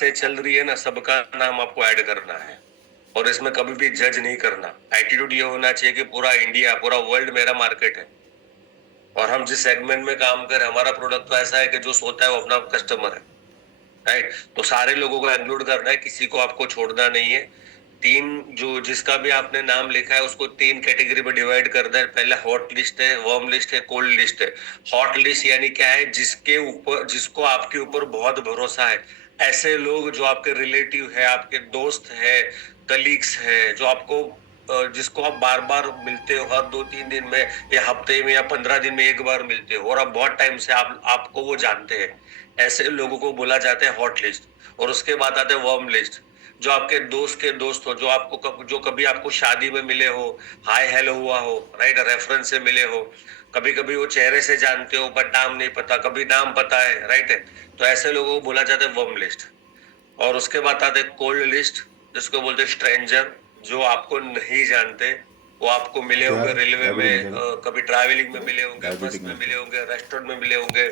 से चल रही है ना, सबका नाम आपको ऐड करना है। और इसमें कभी भी जज नहीं करना। एटीट्यूड ये होना चाहिए कि पूरा इंडिया, पूरा वर्ल्ड मेरा मार्केट है, और हम जिस सेगमेंट में काम करें, हमारा प्रोडक्ट तो ऐसा है कि जो सोता है वो अपना कस्टमर है। राइट, तो सारे लोगों को इंक्लूड करना है, किसी को आपको छोड़ना नहीं है। तीन, जो जिसका भी आपने नाम लिखा है उसको तीन कैटेगरी में डिवाइड करना है। पहले हॉट लिस्ट है, वार्म लिस्ट है, कोल्ड लिस्ट है। हॉट लिस्ट यानी क्या है? जिसके ऊपर, जिसको आपके ऊपर बहुत भरोसा है। ऐसे लोग जो आपके रिलेटिव है, आपके दोस्त है, कलीग्स है, जो आपको जिसको आप बार बार मिलते हो, हर 2-3 दिन में या हफ्ते में या 15 दिन में एक बार मिलते हो, और आप बहुत टाइम से आपको वो जानते हैं। ऐसे लोगों को बोला जाता है हॉट लिस्ट। और उसके बाद आते हैं वार्म लिस्ट, जो आपके दोस्त के दोस्त हो, जो कभी आपको शादी में मिले हो, हाय हेलो हुआ हो, राइट, रेफरेंस से मिले हो। कभी कभी वो चेहरे से जानते हो बट नाम नहीं पता, कभी नाम पता है, राइट है। तो ऐसे लोगों को बोला जाता है वार्म लिस्ट। और उसके बाद आते हैं कोल्ड लिस्ट, जिसको बोलते हैं स्ट्रेंजर, जो आपको नहीं जानते। वो आपको मिले होंगे यार रेलवे डायबिटिक में, निकालो। कभी ट्रैवलिंग में मिले होंगे, बस डायबिटिक में में। मिले होंगे, रेस्टोरेंट में मिले होंगे,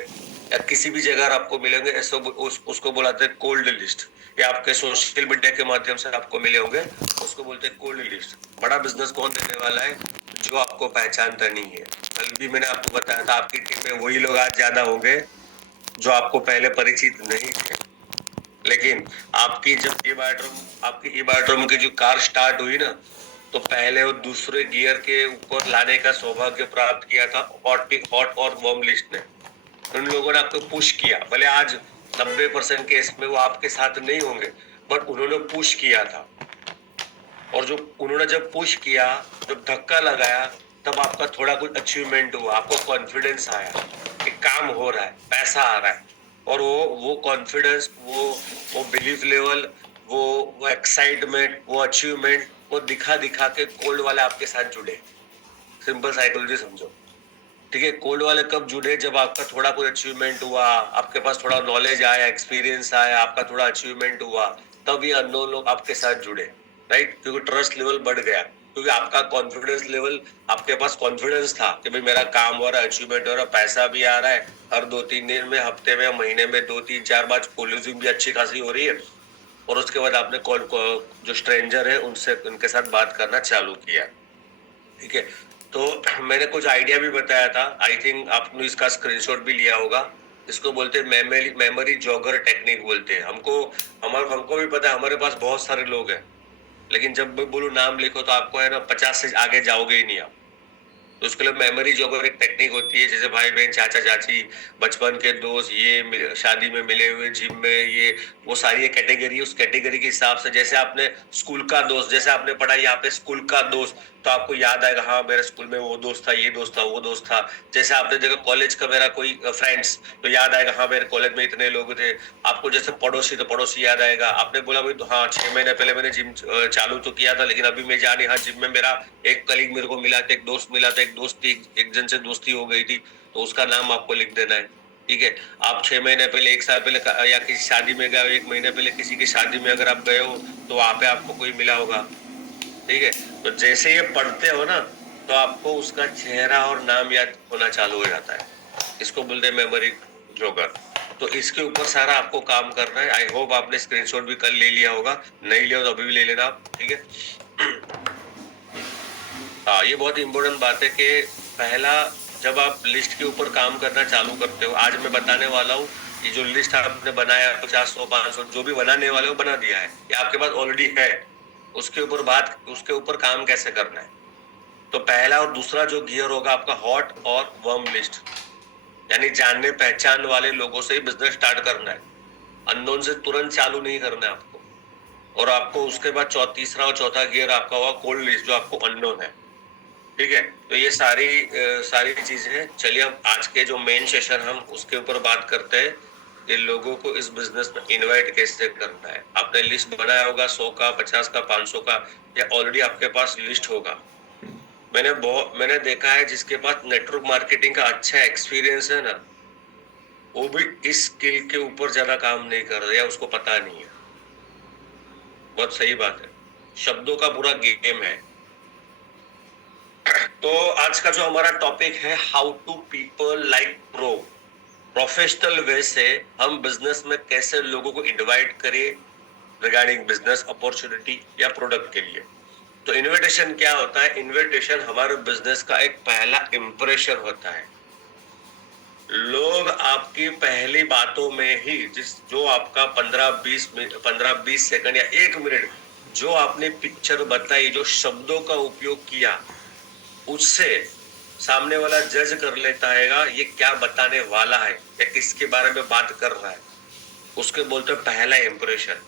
या किसी भी जगह आपको मिलेंगे। ऐसे उसको बुलाते हैं कोल्ड लिस्ट। या आपके सोशल मीडिया के माध्यम से आपको मिले होंगे, उसको बोलते हैं कोल्ड लिस्ट। बड़ा बिजनेस कौन देने वाला है? जो आपको पहचानता नहीं है। कल भी मैंने आपको बताया था, आपकी टीम में वही लोग आज ज्यादा होंगे जो आपको पहले परिचित नहीं थे। लेकिन आपकी ई बायोड्रोम की जो कार स्टार्ट हुई ना, तो पहले वो दूसरे गियर के ऊपर लाने का सौभाग्य प्राप्त किया था हॉट और वार्म लिस्ट ने। उन लोगों ने आपको पुश किया। भले आज 90% केस में वो आपके साथ नहीं होंगे, बट उन्होंने पुश किया था। और जो उन्होंने जब पुश किया, जब धक्का लगाया, तब आपका थोड़ा कुछ अचीवमेंट हुआ, आपको कॉन्फिडेंस आया कि काम हो रहा है, पैसा आ रहा है। और वो कॉन्फिडेंस, वो बिलीफ लेवल, वो एक्साइटमेंट, वो अचीवमेंट, वो दिखा दिखा के कोल्ड वाले आपके साथ जुड़े। सिंपल साइकोलॉजी समझो। ठीक है, कोल्ड वाले कब जुड़े? जब आपका थोड़ा कोई अचीवमेंट हुआ, आपके पास थोड़ा नॉलेज आया, एक्सपीरियंस आया, आपका थोड़ा अचीवमेंट हुआ, तब ये अननोन लोग आपके साथ जुड़े। राइट, क्योंकि ट्रस्ट लेवल बढ़ गया, क्योंकि आपका कॉन्फिडेंस लेवल, आपके पास कॉन्फिडेंस था कि भाई मेरा काम हो रहा है, अचीवमेंट हो रहा है, पैसा भी आ रहा है, हर 2-3 दिन में, हफ्ते में, महीने में 2-3-4 बार क्लोजिंग भी अच्छी खासी हो रही है। और उसके बाद आपने कॉल को, जो स्ट्रेंजर है उनसे, उनके साथ बात करना चालू किया। ठीक है, तो मैंने कुछ आइडिया भी बताया था, आई थिंक आपने इसका स्क्रीनशॉट भी लिया होगा। इसको बोलते हैं मेमोरी जॉगर टेक्निक बोलते हैं। हमको भी पता है, हमारे पास बहुत सारे लोग हैं, लेकिन जब मैं बोलूं नाम लिखो तो आपको है ना, 50 से आगे जाओगे ही नहीं आप। तो उसके लिए मेमोरी जॉगर एक टेक्निक होती है, जैसे भाई बहन, चाचा चाची, बचपन के दोस्त, ये शादी में मिले हुए, जिम में, ये वो सारी कैटेगरी, उस कैटेगरी के हिसाब से, जैसे आपने स्कूल का दोस्त, जैसे आपने पढ़ा यहाँ पे स्कूल का दोस्त, तो आपको याद आएगा, हाँ मेरे स्कूल में वो दोस्त था, ये दोस्त था, वो दोस्त था। जैसे आपने देखा कॉलेज का मेरा कोई फ्रेंड्स, तो याद आएगा, हाँ मेरे कॉलेज में इतने लोग थे। आपको जैसे पड़ोसी, तो पड़ोसी याद आएगा। आपने बोला भाई, तो हाँ 6 महीने पहले मैंने जिम चालू तो किया था, लेकिन अभी मैं जा नहीं, हाँ जिम में मेरा एक कलीग मेरे को मिला था, एक दोस्त मिला था, एक जन से दोस्ती हो गई थी, तो उसका नाम आपको लिख देना है। ठीक है, आप 6 महीने पहले, 1 साल पहले, या किसी शादी में गए हो, 1 महीने पहले किसी की शादी में अगर आप गए हो, तो वहां पे आपको कोई मिला होगा। ठीक है, तो जैसे ये पढ़ते हो ना, तो आपको उसका चेहरा और नाम याद होना चालू हो जाता है। इसको बोलते हैं मेमोरी जोगर। तो इसके ऊपर सारा आपको काम करना है। आई होप आपने स्क्रीनशॉट भी कल ले लिया होगा, नहीं लिया तो अभी भी ले लेना आप। ठीक है। हाँ, ये बहुत इंपॉर्टेंट बात है कि पहला, जब आप लिस्ट के ऊपर काम करना चालू करते हो, आज मैं बताने वाला हूँ, ये जो लिस्ट आपने बनाया 50, 100, 500, जो भी बनाने वाले हो बना दिया है, ये आपके पास ऑलरेडी है। उसके ऊपर काम कैसे करना है? तो पहला और दूसरा जो गियर होगा आपका, हॉट और वर्म लिस्ट, यानी जानने पहचान वाले लोगों से ही बिजनेस स्टार्ट करना है। अननोन से तुरंत चालू नहीं करना है आपको। और आपको उसके बाद तीसरा और चौथा गियर आपका होगा कोल्ड लिस्ट, जो आपको अननोन है। ठीक है, तो ये सारी चीजें हैं। चलिए, हम आज के जो मेन सेशन, हम उसके ऊपर बात करते हैं कि लोगों को इस बिजनेस में इनवाइट कैसे करना है। आपने लिस्ट बनाया होगा 100 का, 50 का, 500 का, या ऑलरेडी आपके पास लिस्ट होगा। मैंने देखा है, जिसके पास नेटवर्क मार्केटिंग का अच्छा एक्सपीरियंस है ना, वो भी इस स्किल के ऊपर ज्यादा काम नहीं कर रहा, या उसको पता नहीं है। बहुत सही बात है, शब्दों का पूरा गेम है। तो आज का जो हमारा टॉपिक है, how to people like pro. Professional way से हम बिजनेस में कैसे लोगों को इनवाइट करें रिगार्डिंग बिजनेस अपॉर्चुनिटी या प्रोडक्ट के लिए। तो इनविटेशन क्या होता है? इनविटेशन हमारे बिजनेस का एक पहला इंप्रेशन होता है। लोग आपकी पहली बातों में ही जो आपका 15-20 सेकंड या 1 मिनट जो आपने पिक्चर बताई, जो शब्दों का उपयोग किया, उससे सामने वाला जज कर लेता है ये क्या बताने वाला है या किसके बारे में बात कर रहा है। उसके बोलते हैं पहला इंप्रेशन।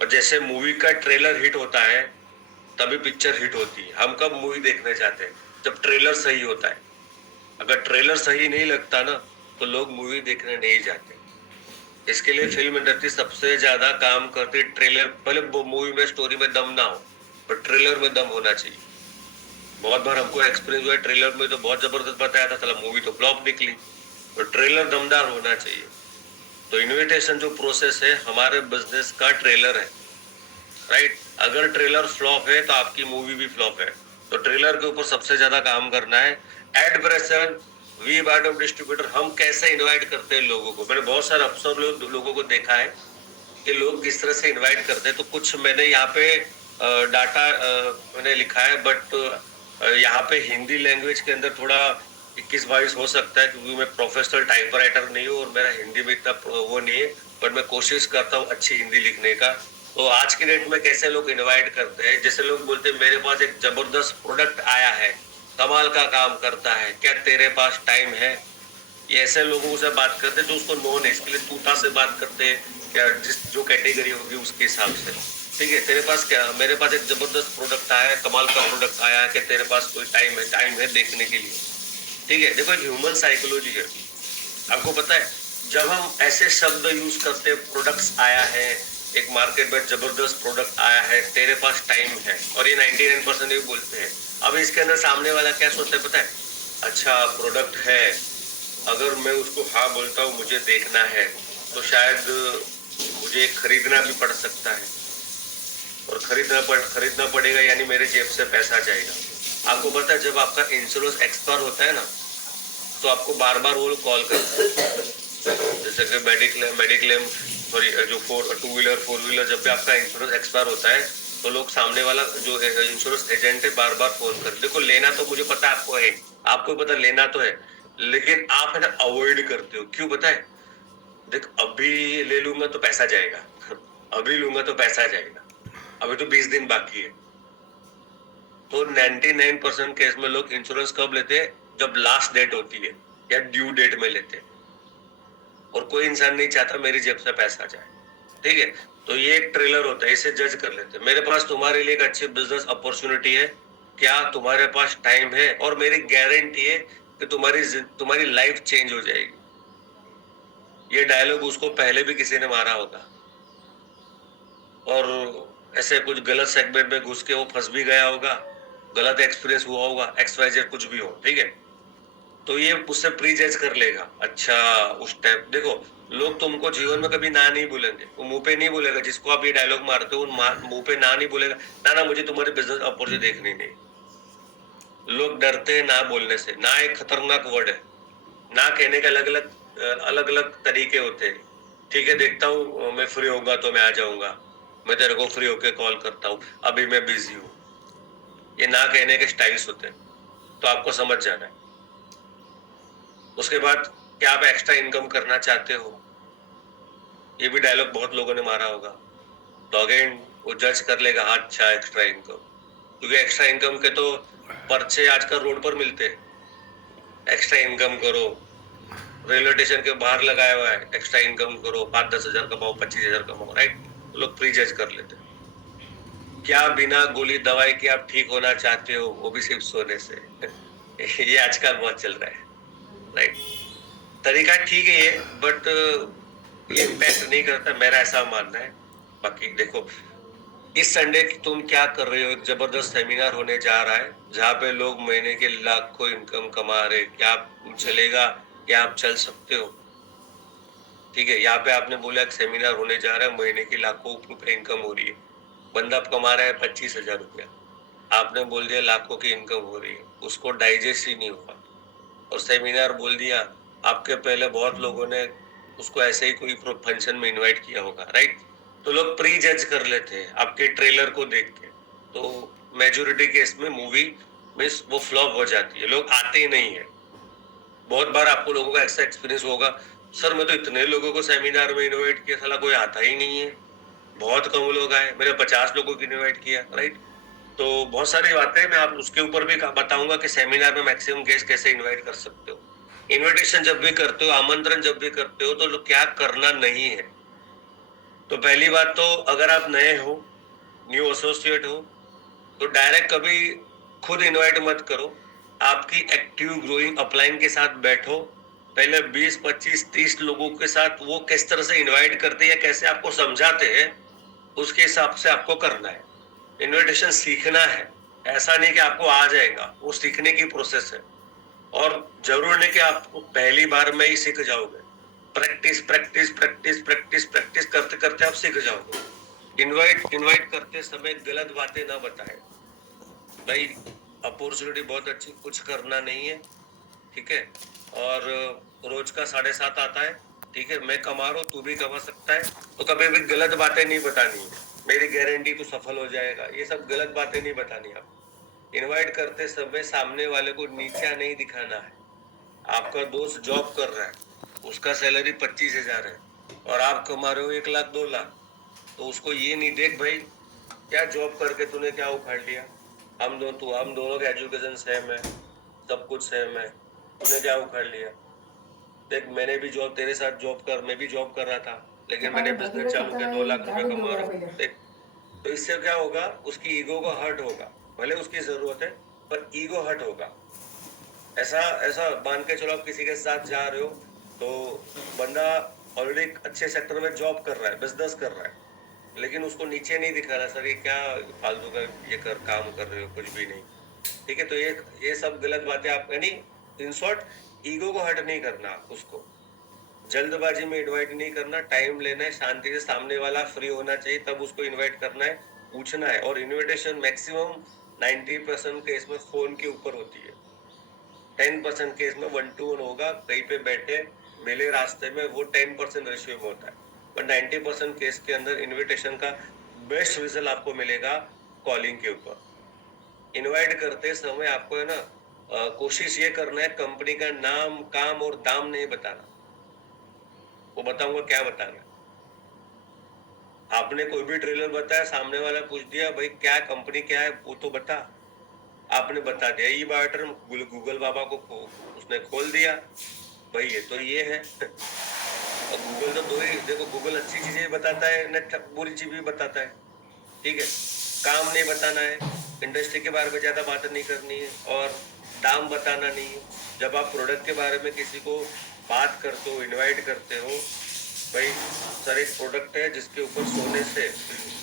और जैसे मूवी का ट्रेलर हिट होता है तभी पिक्चर हिट होती है। हम कब मूवी देखने जाते हैं? जब ट्रेलर सही होता है। अगर ट्रेलर सही नहीं लगता ना तो लोग मूवी देखने नहीं जाते। इसके लिए फिल्म इंडस्ट्री सबसे ज्यादा काम करती है ट्रेलर। भले मूवी में स्टोरी में दम ना हो पर ट्रेलर में दम होना चाहिए। बहुत बार हमको एक्सपीरियंस हुआ है, ट्रेलर में तो बहुत जबरदस्त बताया था, चला मूवी तो फ्लॉप निकली। तो ट्रेलर दमदार होना चाहिए। तो इन्विटेशन जो प्रोसेस है हमारे बिजनेस का ट्रेलर है, राइट। अगर ट्रेलर फ्लॉप है तो आपकी मूवी भी फ्लॉप है। तो ट्रेलर के ऊपर सबसे ज्यादा काम करना है। एड प्रेशन, वी बार्ड ऑफ डिस्ट्रीब्यूटर, हम कैसे इनवाइट करते हैं लोगों को। मैंने बहुत सारे अफसर लोगों को देखा है कि लोग किस तरह से इनवाइट करते हैं। तो कुछ मैंने यहाँ पे डाटा मैंने लिखा है, बट यहाँ पे हिंदी लैंग्वेज के अंदर थोड़ा 21-22 हो सकता है क्योंकि मैं प्रोफेशनल टाइपराइटर नहीं हूँ और मेरा हिंदी में इतना वो नहीं है, बट मैं कोशिश करता हूँ अच्छी हिंदी लिखने का। तो आज के डेट में कैसे लोग इनवाइट करते हैं, जैसे लोग बोलते हैं मेरे पास एक जबरदस्त प्रोडक्ट आया है, कमाल का काम करता है, क्या तेरे पास टाइम है। ये ऐसे लोगों से बात करते हैं जो उसको नोन है, इसके लिए तूता से बात करते हैं, क्या जो कैटेगरी होगी उसके हिसाब से। ठीक है, तेरे पास क्या, मेरे पास एक जबरदस्त प्रोडक्ट आया है, कमाल का प्रोडक्ट आया है, कि तेरे पास कोई टाइम है देखने के लिए। ठीक है, देखो एक ह्यूमन साइकोलॉजी है। आपको पता है जब हम ऐसे शब्द यूज करते हैं, प्रोडक्ट्स आया है, एक मार्केट में जबरदस्त प्रोडक्ट आया है, तेरे पास टाइम है, और ये 99% भी बोलते हैं। अब इसके अंदर सामने वाला क्या सोचता है पता है? अच्छा प्रोडक्ट है, अगर मैं उसको हाँ बोलता हूँ मुझे देखना है तो शायद मुझे खरीदना भी पड़ सकता है, और खरीदना पड़ेगा यानी मेरे जेब से पैसा जाएगा। आपको पता है जब आपका इंश्योरेंस एक्सपायर होता है ना तो आपको बार बार वो कॉल करता है। जैसे कि मेडिक्लेम सॉरी जो 2 व्हीलर 4 व्हीलर, जब भी आपका इंश्योरेंस एक्सपायर होता है तो लोग सामने वाला जो इंश्योरेंस एजेंट है बार बार फोन कर, देखो लेना तो मुझे पता आपको है, आपको पता लेना तो है, लेकिन आप है ना अवॉइड करते हो। क्यों पता है? देख अभी ले लूंगा तो पैसा जाएगा अभी लूंगा तो पैसा जाएगा, अभी तो 20 दिन बाकी है। तो 99% केस में लोग इंश्योरेंस कब लेते हैं? जब लास्ट डेट होती है या ड्यू डेट में लेते हैं, और कोई इंसान नहीं चाहता मेरी जेब से पैसा जाए। ठीक है, तो ये एक ट्रेलर होता है, इसे जज कर लेते हैं। मेरे पास तुम्हारे लिए एक अच्छी बिजनेस अपॉर्चुनिटी है, क्या तुम्हारे पास टाइम है? और मेरी गारंटी है कि तुम्हारी लाइफ चेंज हो जाएगी। ये डायलॉग उसको पहले भी किसी ने मारा होगा, और ऐसे कुछ गलत सेगमेंट में घुस के वो फंस भी गया होगा, गलत एक्सपीरियंस हुआ होगा, XYZ कुछ भी हो। ठीक है, तो ये उससे प्री जज कर लेगा। अच्छा उस टाइम देखो, लोग तुमको जीवन में कभी ना नहीं बोलेंगे, वो मुंह पे नहीं बोलेगा। जिसको आप ये डायलॉग मारते हो मुंह पे ना नहीं बोलेगा, ना मुझे तुम्हारी बिजनेस अपॉर्चुनिटी देखनी नहीं। लोग डरते हैं ना बोलने से। ना एक खतरनाक वर्ड है। ना कहने के अलग अलग तरीके होते हैं। ठीक है, देखता हूँ मैं फ्री होऊंगा तो मैं आ जाऊंगा, मैं तेरे को फ्री होके कॉल करता हूँ, अभी मैं बिजी हूँ। ये ना कहने के स्टाइल्स होते हैं, तो आपको समझ जाना है। उसके बाद क्या आप एक्स्ट्रा इनकम करना चाहते हो? ये भी डायलॉग बहुत लोगों ने मारा होगा। तो अगेन वो जज कर लेगा, अच्छा एक्स्ट्रा इनकम, क्योंकि एक्स्ट्रा इनकम के तो पर्चे आजकल रोड पर मिलते हैं। एक्स्ट्रा इनकम करो, रेलवे स्टेशन के बाहर लगाया हुआ है, एक्स्ट्रा इनकम करो, 5-10 हजार कमाओ, 25 हजार कमाओ, राइट। लोग प्री जज कर लेते हैं। क्या बिना गोली दवाई के आप ठीक होना चाहते हो, वो भी सिर्फ सोने से? ये आजकल बहुत चल रहा है, राइट। तरीका ठीक है ये, बट ये इम्पैक्ट नहीं करता, मेरा ऐसा मानना है। बाकी देखो, इस संडे तुम क्या कर रहे हो? एक जबरदस्त सेमिनार होने जा रहा है जहाँ पे लोग महीने के लाखों इनकम कमा रहे। क्या चलेगा? क्या आप चल सकते हो? ठीक है, यहाँ पे आपने बोला एक सेमिनार होने जा रहा है, महीने की लाखों रुपए इनकम हो रही है, बंदा कमा रहा है 25,000 रुपया, आपने बोल दिया लाखों की इनकम हो रही है, उसको डाइजेस्ट ही नहीं हुआ। और सेमिनार बोल दिया, आपके पहले बहुत लोगों ने उसको ऐसे ही कोई फंक्शन में इनवाइट किया होगा, राइट? तो लोग प्री जज कर लेते हैं आपके ट्रेलर को देख के। तो मेजोरिटी केस में मूवी में वो फ्लॉप हो जाती है, लोग आते ही नहीं है। बहुत बार आपको लोगों का ऐसा एक्सपीरियंस होगा, सर मैं तो इतने लोगों को सेमिनार में इनवाइट किया, साला कोई आता ही नहीं है, बहुत कम लोग आए, मैंने 50 लोगों को इनवाइट किया, राइट? तो बहुत सारी बातें मैं आप उसके ऊपर भी बताऊंगा कि सेमिनार में मैक्सिमम गेस्ट कैसे इनवाइट कर सकते हो। इनविटेशन जब भी करते हो, आमंत्रण जब भी करते हो, तो क्या करना नहीं है। तो पहली बात तो अगर आप नए हो, न्यू एसोसिएट हो, तो डायरेक्ट कभी खुद इनवाइट मत करो। आपकी एक्टिव ग्रोइंग अपलाइन के साथ बैठो, पहले 20, 25, 30 लोगों के साथ वो किस तरह से इनवाइट करते हैं, कैसे आपको समझाते हैं, उसके हिसाब से आपको करना है। इनविटेशन सीखना है, ऐसा नहीं कि आपको आ जाएगा, वो सीखने की प्रोसेस है। और जरूर नहीं कि आप पहली बार में ही सीख जाओगे। Practice practice practice practice practice करते करते आप सीख जाओगे। इनवाइट करते समय गलत बातें ना बताएं। भाई अपॉर्चुनिटी बहुत अच्छी, कुछ करना नहीं है, ठीक है? और रोज का 7:30 आता है, ठीक है? मैं कमा रहा हूँ, तू भी कमा सकता है, तो कभी भी गलत बातें नहीं बतानी है। मेरी गारंटी तू सफल हो जाएगा, ये सब गलत बातें नहीं बतानी। आप इनवाइट करते समय सामने वाले को नीचा नहीं दिखाना है। आपका दोस्त जॉब कर रहा है, उसका सैलरी 25,000 है और आप कमा रहे हो 1,00,000 2,00,000, तो उसको ये नहीं देख भाई क्या जॉब करके तूने क्या उखाड़ लिया, हम दोनों का एजुकेशन सेम है, सब कुछ सेम है, तूने क्या उखाड़ लिया। देख मैंने भी मैं भी जॉब कर रहा था, लेकिन मैंने बिजनेस चालू किया, 2,00,000 रुपए कमा रहा हूँ। देख, तो इससे क्या होगा, उसकी ईगो को हर्ट होगा। भले उसकी जरूरत है, पर ईगो हर्ट होगा। ऐसा ऐसा मान के चलो, आप किसी के साथ जा रहे हो, तो बंदा ऑलरेडी अच्छे सेक्टर में जॉब कर रहा है, बिजनेस कर रहा है, लेकिन उसको नीचे नहीं दिखा रहा, सर ये क्या फालतू का ये काम कर रहे हो, कुछ भी नहीं, ठीक है? तो ये सब गलत बातें आप, यानी इन शॉर्ट, ईगो को हर्ट नहीं करना, उसको जल्दबाजी में इनवाइट नहीं करना, टाइम लेना है, शांति से, सामने वाला फ्री होना चाहिए, तब उसको इनवाइट करना है, पूछना है। और इनविटेशन मैक्सिमम 90% केस में फोन के ऊपर होती है, 10% केस में 1 to 1 होगा, कहीं पे बैठे मिले रास्ते में, वो 10% रेशियो में होता है। पर 90% केस के अंदर इनविटेशन का बेस्ट रिजल्ट आपको मिलेगा कॉलिंग के ऊपर। इनवाइट करते समय आपको है ना, कोशिश ये करना है, कंपनी का नाम, काम और दाम नहीं बताना। वो बताऊंगा क्या बताना है। आपने कोई भी ट्रेलर बताया, सामने वाला पूछ दिया भाई क्या कंपनी क्या है, वो तो बता। आपने बता दिया, ई बायोटर गूगल बाबा को उसने खोल दिया, भाई ये तो ये है। और गूगल तो दो ही, देखो गूगल अच्छी चीजें बताता है, नेट बुरी चीज भी बताता है, ठीक है? काम नहीं बताना है, इंडस्ट्री के बारे में ज्यादा बात नहीं करनी है, और दाम बताना नहीं है। जब आप प्रोडक्ट के बारे में किसी को बात करते हो, इनवाइट करते हो, भाई सर एक प्रोडक्ट है जिसके ऊपर सोने से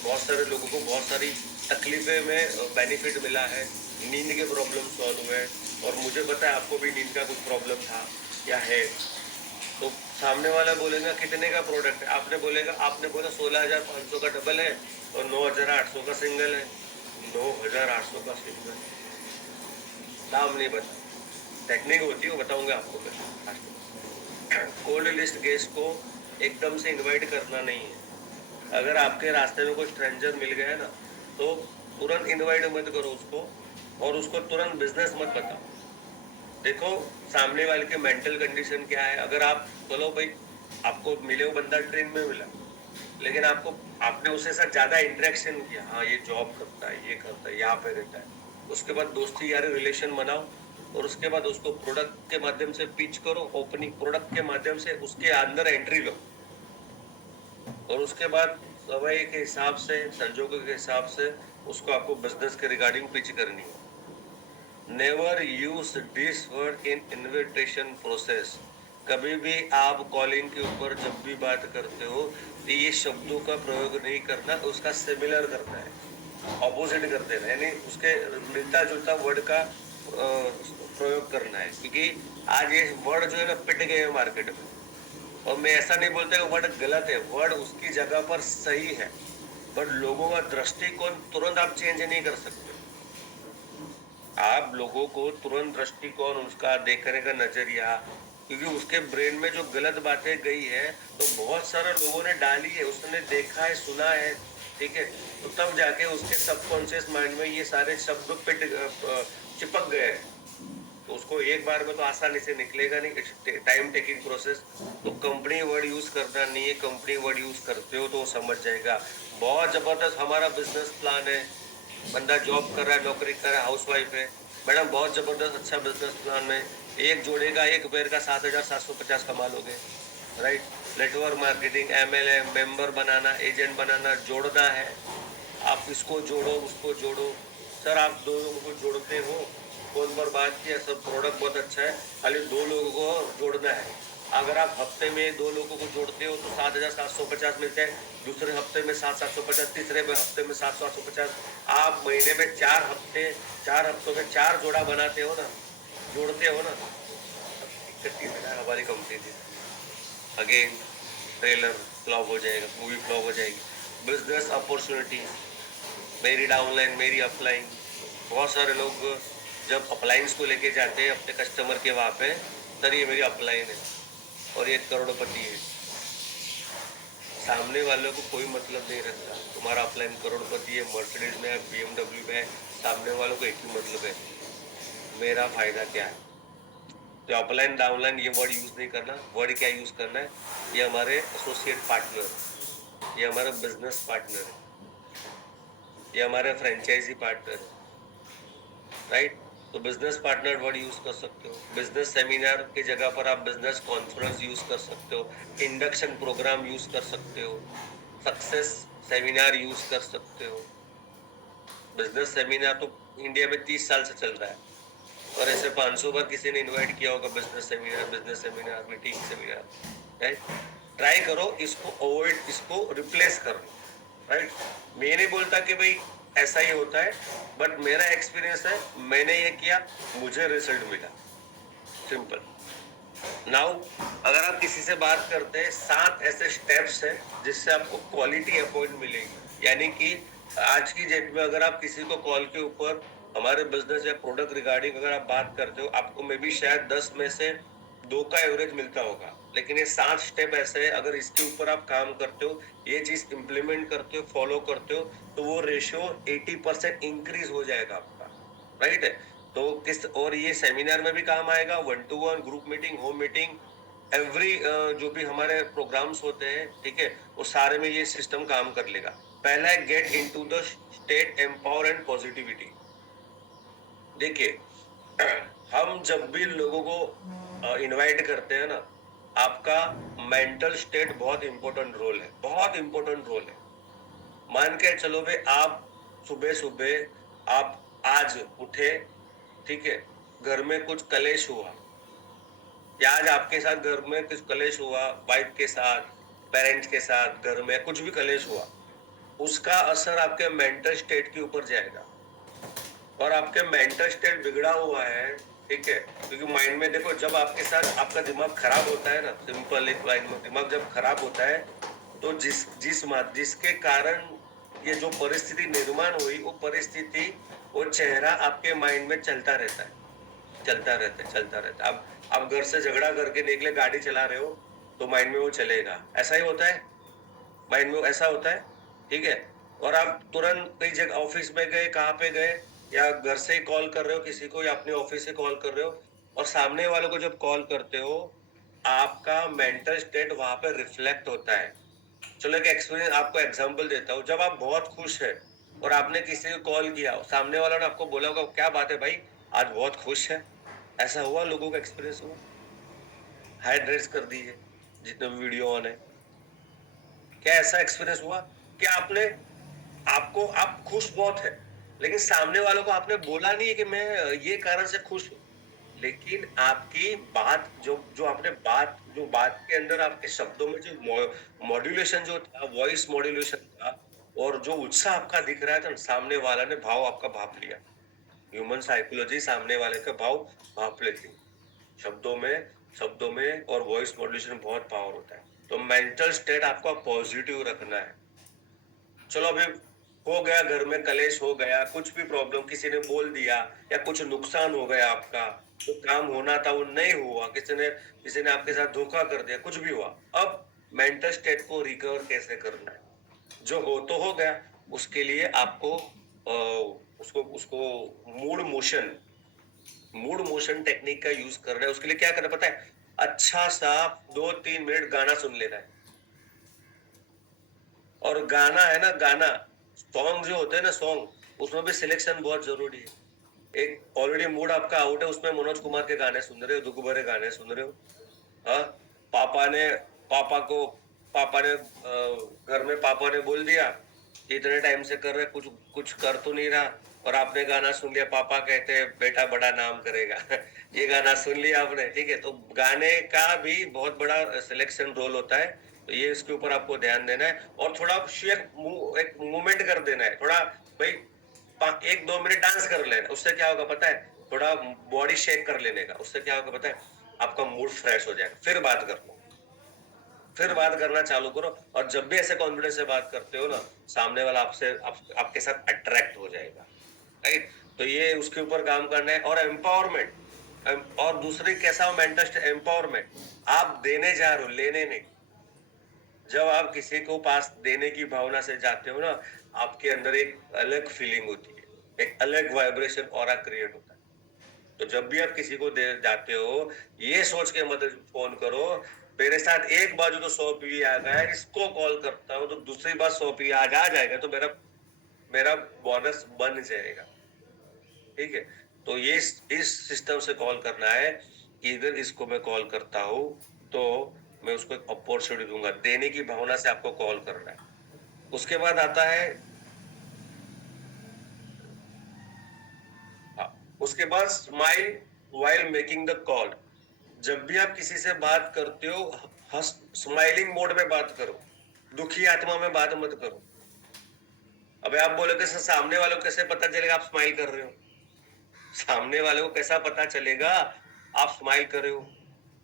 बहुत सारे लोगों को बहुत सारी तकलीफें में बेनिफिट मिला है, नींद के प्रॉब्लम सॉल्व हुए, और मुझे पता है आपको भी नींद का कुछ प्रॉब्लम था या है। तो सामने वाला बोलेगा कितने का प्रोडक्ट है, आपने बोला 16,500 का डबल है और 9,800 का सिंगल है। 9,800 का सिंगल, दाम नहीं बता, टेक्निक होती है, वो बताऊंगा आपको मैं। कोल्ड लिस्ट गेस्ट को एकदम से इनवाइट करना नहीं है। अगर आपके रास्ते में कोई स्ट्रेंजर मिल गया ना, तो तुरंत इनवाइट मत करो उसको, और उसको तुरंत बिजनेस मत बताओ। देखो सामने वाले के मेंटल कंडीशन क्या है। अगर आप बोलो भाई, आपको मिले, वो बंदा ट्रेन में मिला, लेकिन आपने उसके साथ ज्यादा इंटरेक्शन किया, हाँ ये जॉब करता है, ये करता है, यहाँ पे रहता है, उसके बाद दोस्ती यारी रिलेशन बनाओ, और उसके बाद उसको प्रोडक्ट के माध्यम से पिच करो, ओपनिंग प्रोडक्ट के माध्यम से उसके अंदर एंट्री लो, और उसके बाद समय के हिसाब से, संजोगों के हिसाब से उसको आपको बिजनेस के रिगार्डिंग पिच करनी है। Never use this word in invitation process. कभी भी आप कॉलिंग के ऊपर जब भी बात करते हो, तो ये शब्दों का प्रयोग नहीं करना, उसका सिमिलर करना है, ऑपोजिट कर देना, यानी उसके मिलता जुलता वर्ड का प्रयोग करना है। क्योंकि आज ये वर्ड जो है ना पिट गए हैं मार्केट में, और मैं ऐसा नहीं बोलता कि वर्ड गलत है, वर्ड उसकी जगह पर सही है, बट लोगों का दृष्टिकोण तुरंत आप चेंज नहीं कर सकते। आप लोगों को तुरंत दृष्टिकोण, उसका देखने का नजरिया, क्योंकि उसके ब्रेन में जो गलत बातें गई है तो बहुत सारे लोगों ने डाली है, उसने देखा है, सुना है, ठीक है, तो तब जाके उसके सबकॉन्शियस माइंड में ये सारे शब्द चिपक गए हैं। तो उसको एक बार में तो आसानी से निकलेगा नहीं, टाइम टेकिंग प्रोसेस। तो कंपनी वर्ड यूज करना नहीं है, कंपनी वर्ड यूज करते हो तो वो समझ जाएगा। बहुत जबरदस्त हमारा बिजनेस प्लान है, बंदा जॉब कर रहा है, नौकरी कर रहा है, हाउस वाइफ है, मैडम बहुत जबरदस्त अच्छा बिजनेस प्लान है, एक जोड़े का एक पैर का 7,750 कमा लोगे, right. Network marketing, MLM, member बनाना, एजेंट बनाना, जोड़ना है, आप इसको जोड़ो उसको जोड़ो। सर आप 2 लोगों को जोड़ते हो, फोन पर बात किया, सर प्रोडक्ट बहुत अच्छा है, खाली 2 लोगों को जोड़ना है। अगर आप हफ्ते में 2 लोगों को जोड़ते हो तो 7,750 मिलते हैं, दूसरे हफ्ते में 7,750, तीसरे में हफ्ते में 7,750। आप महीने में 4 हफ्तों में 4 जोड़ा बनाते हो ना, जोड़ते हो ना, 31,000 हमारी कंपनी थी। अगेन ट्रेलर फ्लॉप हो जाएगा, मूवी फ्लॉप हो जाएगी। बिजनेस अपॉर्चुनिटी, मेरी डाउनलाइन, मेरी अपलाइन। बहुत सारे लोग जब अपलाइंस को लेके जाते हैं अपने कस्टमर के वहां पे, सर ये मेरी अपलाइन है और ये करोड़पति है। सामने वालों को कोई मतलब नहीं रखता, तुम्हारा अपलाइन करोड़पति है, मर्सिडीज में है, BMW में है, सामने वालों को एक ही मतलब है, मेरा फायदा क्या है। तो अपलाइन डाउनलाइन ये वर्ड यूज नहीं करना। वर्ड क्या यूज करना है, ये हमारे एसोसिएट पार्टनर, ये हमारा बिजनेस पार्टनर है, ये हमारे फ्रेंचाइजी पार्टनर है, राइट। तो बिजनेस पार्टनर वर्ड यूज कर सकते हो। बिजनेस सेमिनार की जगह पर आप बिजनेस कॉन्फ्रेंस यूज कर सकते हो, इंडक्शन प्रोग्राम यूज कर सकते हो, सक्सेस सेमिनार यूज कर सकते हो। बिजनेस सेमिनार तो इंडिया में 30 साल से चल रहा है और ऐसे 500 बार किसी ने इनवाइट किया होगा business seminar, meeting seminar, right. Try करो इसको अवॉइड, इसको रिप्लेस करो, राइट। मैं नहीं बोलता कि भाई ऐसा ही होता है, बट मेरा एक्सपीरियंस है, मैंने ये किया, मुझे रिजल्ट मिला, सिंपल। नाउ अगर आप किसी से बात करते हैं, 7 ऐसे स्टेप्स हैं जिससे आपको क्वालिटी अपॉइंट मिलेगी। यानी कि आज की डेट में अगर आप किसी को कॉल के ऊपर हमारे बिजनेस या प्रोडक्ट रिगार्डिंग अगर आप बात करते हो, आपको मे बी शायद 10 में से 2 का एवरेज मिलता होगा। लेकिन ये 7 स्टेप ऐसे है, अगर इसके ऊपर आप काम करते हो, ये चीज इंप्लीमेंट करते हो, फॉलो करते हो, तो वो रेशियो 80% इंक्रीज हो जाएगा आपका, राइट है। तो किस और ये सेमिनार में भी काम आएगा, 1-to-1 group meeting, home meeting, every जो भी हमारे प्रोग्राम्स होते हैं, ठीक है, वो सारे में ये सिस्टम काम कर लेगा। पहला है get into the state empower and positivity. देखिए हम जब भी लोगों को इनवाइट करते हैं ना, आपका मेंटल स्टेट बहुत इंपॉर्टेंट रोल है, बहुत इंपॉर्टेंट रोल है। मान के चलो भाई आप सुबह सुबह आप आज उठे, ठीक है, घर में कुछ कलेश हुआ, या आज आपके साथ घर में कुछ कलेश हुआ, वाइफ के साथ, पेरेंट्स के साथ, घर में कुछ भी कलेश हुआ, उसका असर आपके मेंटल स्टेट के ऊपर जाएगा। और आपके मेंटल स्टेट बिगड़ा हुआ है, ठीक है, क्योंकि माइंड में देखो, जब आपके साथ आपका दिमाग खराब होता है ना, सिंपल एक लाइन में, दिमाग जब खराब होता है तो जिसके कारण ये जो परिस्थिति निर्माण हुई, वो परिस्थिति, वो चेहरा आपके माइंड में चलता रहता है, चलता रहता है, चलता रहता है। आप घर से झगड़ा करके निकले, गाड़ी चला रहे हो, तो माइंड में वो चलेगा, ऐसा ही होता है, माइंड में ऐसा होता है, ठीक है। और आप तुरंत कई जगह ऑफिस में गए, कहाँ पे गए, या घर से ही कॉल कर रहे हो किसी को, या अपने ऑफिस से कॉल कर रहे हो, और सामने वालों को जब कॉल करते हो, आपका मेंटल स्टेट वहां पे रिफ्लेक्ट होता है। चलो एक एक्सपीरियंस आपको एग्जांपल देता हूँ। जब आप बहुत खुश है और आपने किसी को कॉल किया, सामने वाला ने आपको बोला होगा, क्या बात है भाई, आज बहुत खुश है, ऐसा हुआ, लोगों का एक्सपीरियंस हुआ, हाइड रेस कर दी है जितने भी वीडियो ऑन है, क्या ऐसा एक्सपीरियंस हुआ कि आपने, आपको, आप खुश बहुत है, लेकिन सामने वालों को आपने बोला नहीं है कि मैं ये कारण से खुश हूँ, लेकिन आपकी बात, जो आपने बात, जो बात के अंदर आपके शब्दों में जो मॉड्यूलेशन जो था, वॉइस मॉड्यूलेशन था, और जो उत्साह आपका दिख रहा था ना, सामने वाला ने भाव आपका भाप लिया। ह्यूमन साइकोलॉजी सामने वाले का भाव भाप लेती है शब्दों में और वॉइस मॉड्यूलेशन बहुत पावर होता है। तो मेंटल स्टेट आपका पॉजिटिव रखना है। चलो अभी हो गया, घर में कलेश हो गया, कुछ भी प्रॉब्लम, किसी ने बोल दिया या कुछ नुकसान हो गया आपका, जो काम होना था वो नहीं हुआ, किसी ने आपके साथ धोखा कर दिया, कुछ भी हुआ, अब मेंटल स्टेट को रिकवर कैसे करना है? जो हो तो हो गया, उसके लिए आपको उसको उसको mood motion mood motion technique का यूज करना है। उसके लिए क्या करना पता है? अच्छा सा 2-3 मिनट गाना सुन लेना है। और गाना है ना, गाना सॉन्ग जो होते हैं ना, सॉन्ग उसमें भी सिलेक्शन बहुत जरूरी है। एक ऑलरेडी मूड आपका आउट है, उसमें मनोज कुमार के गाने सुन रहे हो, दुख भरे गाने सुन रहे हो, हाँ, पापा ने पापा को पापा ने घर में पापा ने बोल दिया कि इतने टाइम से कर रहे, कुछ कुछ कर तो नहीं रहा, और आपने गाना सुन लिया, पापा कहते हैं बेटा बड़ा नाम करेगा ये गाना सुन लिया आपने, ठीक है। तो गाने का भी बहुत बड़ा सिलेक्शन रोल होता है, तो ये इसके ऊपर आपको ध्यान देना है। और थोड़ा एक मूवमेंट कर देना है थोड़ा, भाई 1-2 मिनट डांस कर लेना, उससे क्या होगा पता है? थोड़ा बॉडी शेक कर लेने का, उससे क्या होगा पता है? आपका मूड फ्रेश हो जाएगा। फिर बात करना चालू करो, और जब भी ऐसे कॉन्फिडेंस से बात करते हो ना, सामने वाला आपके साथ अट्रैक्ट हो जाएगा, राइट। तो ये उसके ऊपर काम करना है। और एम्पावरमेंट, और दूसरी कैसा मेंटल एम्पावरमेंट, आप देने जा रहे हो, लेने नहीं। जब आप किसी को पास देने की भावना से जाते हो ना, आपके अंदर एक अलग फीलिंग होती है, एक अलग वाइब्रेशन ऑरा क्रिएट होता है। तो जब भी आप किसी को दे जाते हो, ये सोच के मत फोन करो मेरे साथ एक बाजू तो 100 पी आ गया है, इसको कॉल करता हूँ तो दूसरी बार 100 पी आ जाएगा, तो मेरा मेरा बोनस बन जाएगा, ठीक है। तो ये इस सिस्टम से कॉल करना है कि इधर इसको मैं कॉल करता हूँ तो मैं उसको एक अपॉर्चुनिटी दूंगा, देने की भावना से आपको कॉल करना है। उसके बाद आता है, उसके बाद smile while making the call. जब भी आप किसी से बात करते हो, स्माइलिंग मोड में बात करो, दुखी आत्मा में बात मत करो। अबे आप बोलोगे सर सामने वालों को कैसे पता चलेगा आप स्माइल कर रहे हो? सामने वाले को कैसा पता चलेगा आप स्माइल कर रहे हो?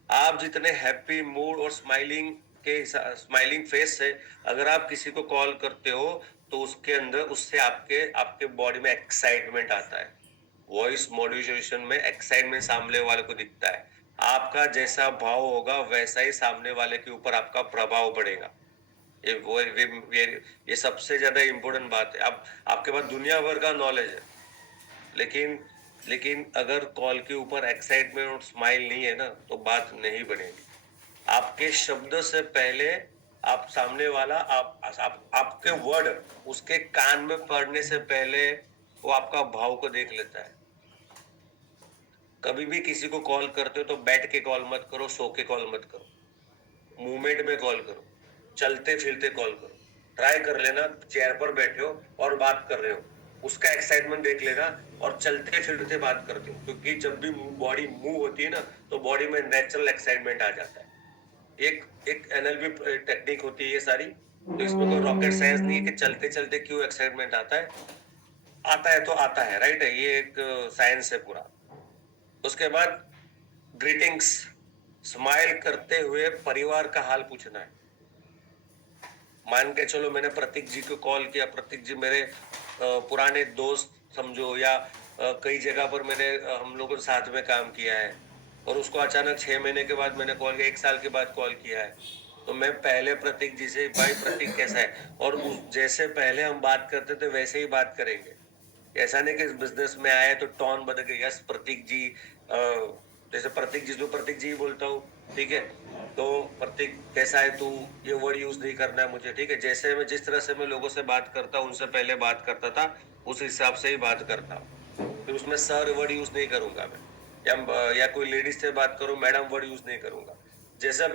आप जितने हैप्पी मूड और स्माइलिंग फेस से अगर आप किसी को कॉल करते हो, तो उसके अंदर उससे आपके आपके बॉडी में एक्साइटमेंट आता है। वॉइस मॉड्यूलेशन में एक्साइटमेंट सामने वाले को दिखता है। आपका जैसा भाव होगा वैसा ही सामने वाले के ऊपर आपका प्रभाव पड़ेगा। ये सबसे ज्यादा इम्पोर्टेंट बात है। अब आपके पास दुनिया भर का नॉलेज है, लेकिन लेकिन अगर कॉल के ऊपर एक्साइटमेंट और स्माइल नहीं है ना, तो बात नहीं बनेगी। आपके शब्द से पहले आप सामने वाला आपके वर्ड उसके कान में पड़ने से पहले वो आपका भाव को देख लेता है। कभी भी किसी को कॉल करते हो तो बैठ के कॉल मत करो, सो के कॉल मत करो, मूवमेंट में कॉल करो, चलते फिरते कॉल करो। ट्राई कर लेना, चेयर पर बैठे हो और बात कर रहे हो, उसका एक्साइटमेंट देख लेना, और चलते फिरते बात करते हो, क्योंकि जब भी बॉडी मूव होती है ना, तो बॉडी में नेचुरल एक्साइटमेंट आ जाता है। एक एक एनएलपी टेक्निक होती है ये सारी, तो इसमें कोई रॉकेट साइंस नहीं है कि चलते चलते क्यों एक्साइटमेंट आता है तो आता है, राइट है, ये एक साइंस है पूरा। उसके बाद ग्रीटिंग्स, स्माइल करते हुए परिवार का हाल पूछना है। मान के चलो मैंने प्रतीक जी को कॉल किया, प्रतीक जी मेरे पुराने दोस्त समझो, या कई जगह पर हम लोगों ने साथ में काम किया है, और उसको अचानक 6 महीने के बाद मैंने कॉल किया, 1 साल के बाद कॉल किया है, तो मैं पहले प्रतीक जी से, भाई प्रतीक कैसा है, और जैसे पहले हम बात करते थे वैसे ही बात करेंगे। ऐसा नहीं कि बिजनेस में आए तो टोन बदल गई, यस प्रतीक जी, जैसे प्रतीक जी तो प्रतीक जी ही बोलता हूँ, ठीक है। तो प्रतीक कैसा है तू, ये वर्ड यूज नहीं करना है मुझे, ठीक है। जिस तरह से मैं लोगों से बात करता हूँ, उनसे पहले बात करता था, उस हिसाब से ही बात करता हूँ। फिर उसमें सर वर्ड यूज नहीं करूंगा मैं, या कोई लेडीज से बात करूं, मैडम वर्ड यूज नहीं करूंगा। जैसे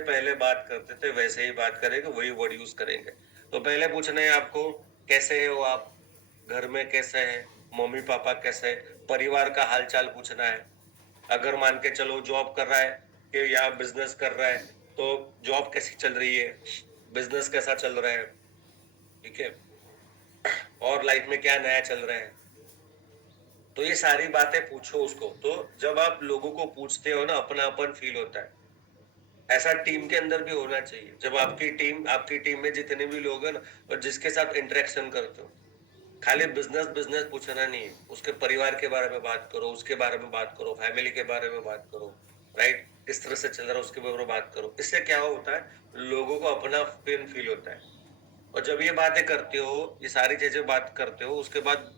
पहले बात करते थे वैसे ही बात करेंगे, वही वर्ड यूज करेंगे। तो पहले पूछना है आपको, कैसे हो आप, घर में कैसे है, मम्मी पापा कैसे है, परिवार का हालचाल पूछना है। अगर मान के चलो जॉब कर रहा है कि या बिजनेस कर रहा है, तो जॉब कैसी चल रही है, बिजनेस कैसा चल रहा है, ठीक है, और लाइफ में क्या नया चल रहा है। तो ये सारी बातें पूछो उसको। तो जब आप लोगों को पूछते हो ना, अपनापन फील होता है। ऐसा टीम के अंदर भी होना चाहिए। जब आपकी टीम में जितने भी लोग हैं ना, और जिसके साथ इंटरेक्शन करते हो, खाली बिजनेस बिजनेस पूछना नहीं है, उसके परिवार के बारे में बात करो, उसके बारे में बात करो, फैमिली के बारे में बात करो, राइट? किस तरह से चल रहा है उसके बारे में बात करो। इससे क्या होता है, लोगों को अपनापन फील होता है। और जब ये बातें करते हो, ये सारी चीजें बात करते हो, उसके बाद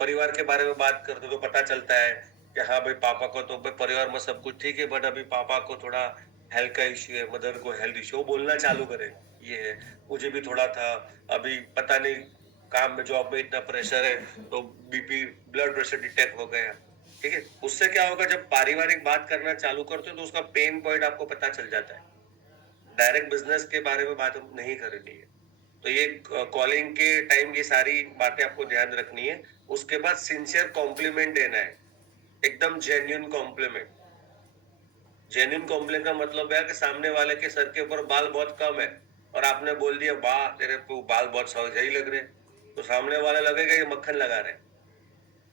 परिवार के बारे में बात करते हो तो पता चलता है कि हाँ भाई, पापा को तो भाई परिवार में सब कुछ ठीक है, बट अभी पापा को थोड़ा हेल्थ का इश्यू है, मदर को हेल्थ इश्यू, वो बोलना चालू करेगा, ये है, मुझे भी थोड़ा था, अभी पता नहीं काम में जॉब में इतना प्रेशर है, तो बीपी ब्लड प्रेशर डिटेक्ट हो गया। ठीक है, उससे क्या होगा, जब पारिवारिक बात करना चालू करते हो तो उसका पेन पॉइंट आपको पता चल जाता है। डायरेक्ट बिजनेस के बारे में बात नहीं करनी है। तो ये कॉलिंग के टाइम ये सारी बातें आपको ध्यान रखनी है। उसके बाद सिंसियर कॉम्प्लीमेंट देना है, एकदम जेन्युइन कॉम्प्लीमेंट। जेन्युइन कॉम्प्लीमेंट का मतलब है कि सामने वाले के सर के ऊपर बाल बहुत कम है और आपने बोल दिया वाह तेरे को बाल बहुत सही लग रहे, तो सामने वाला लगेगा ये मक्खन लगा रहे।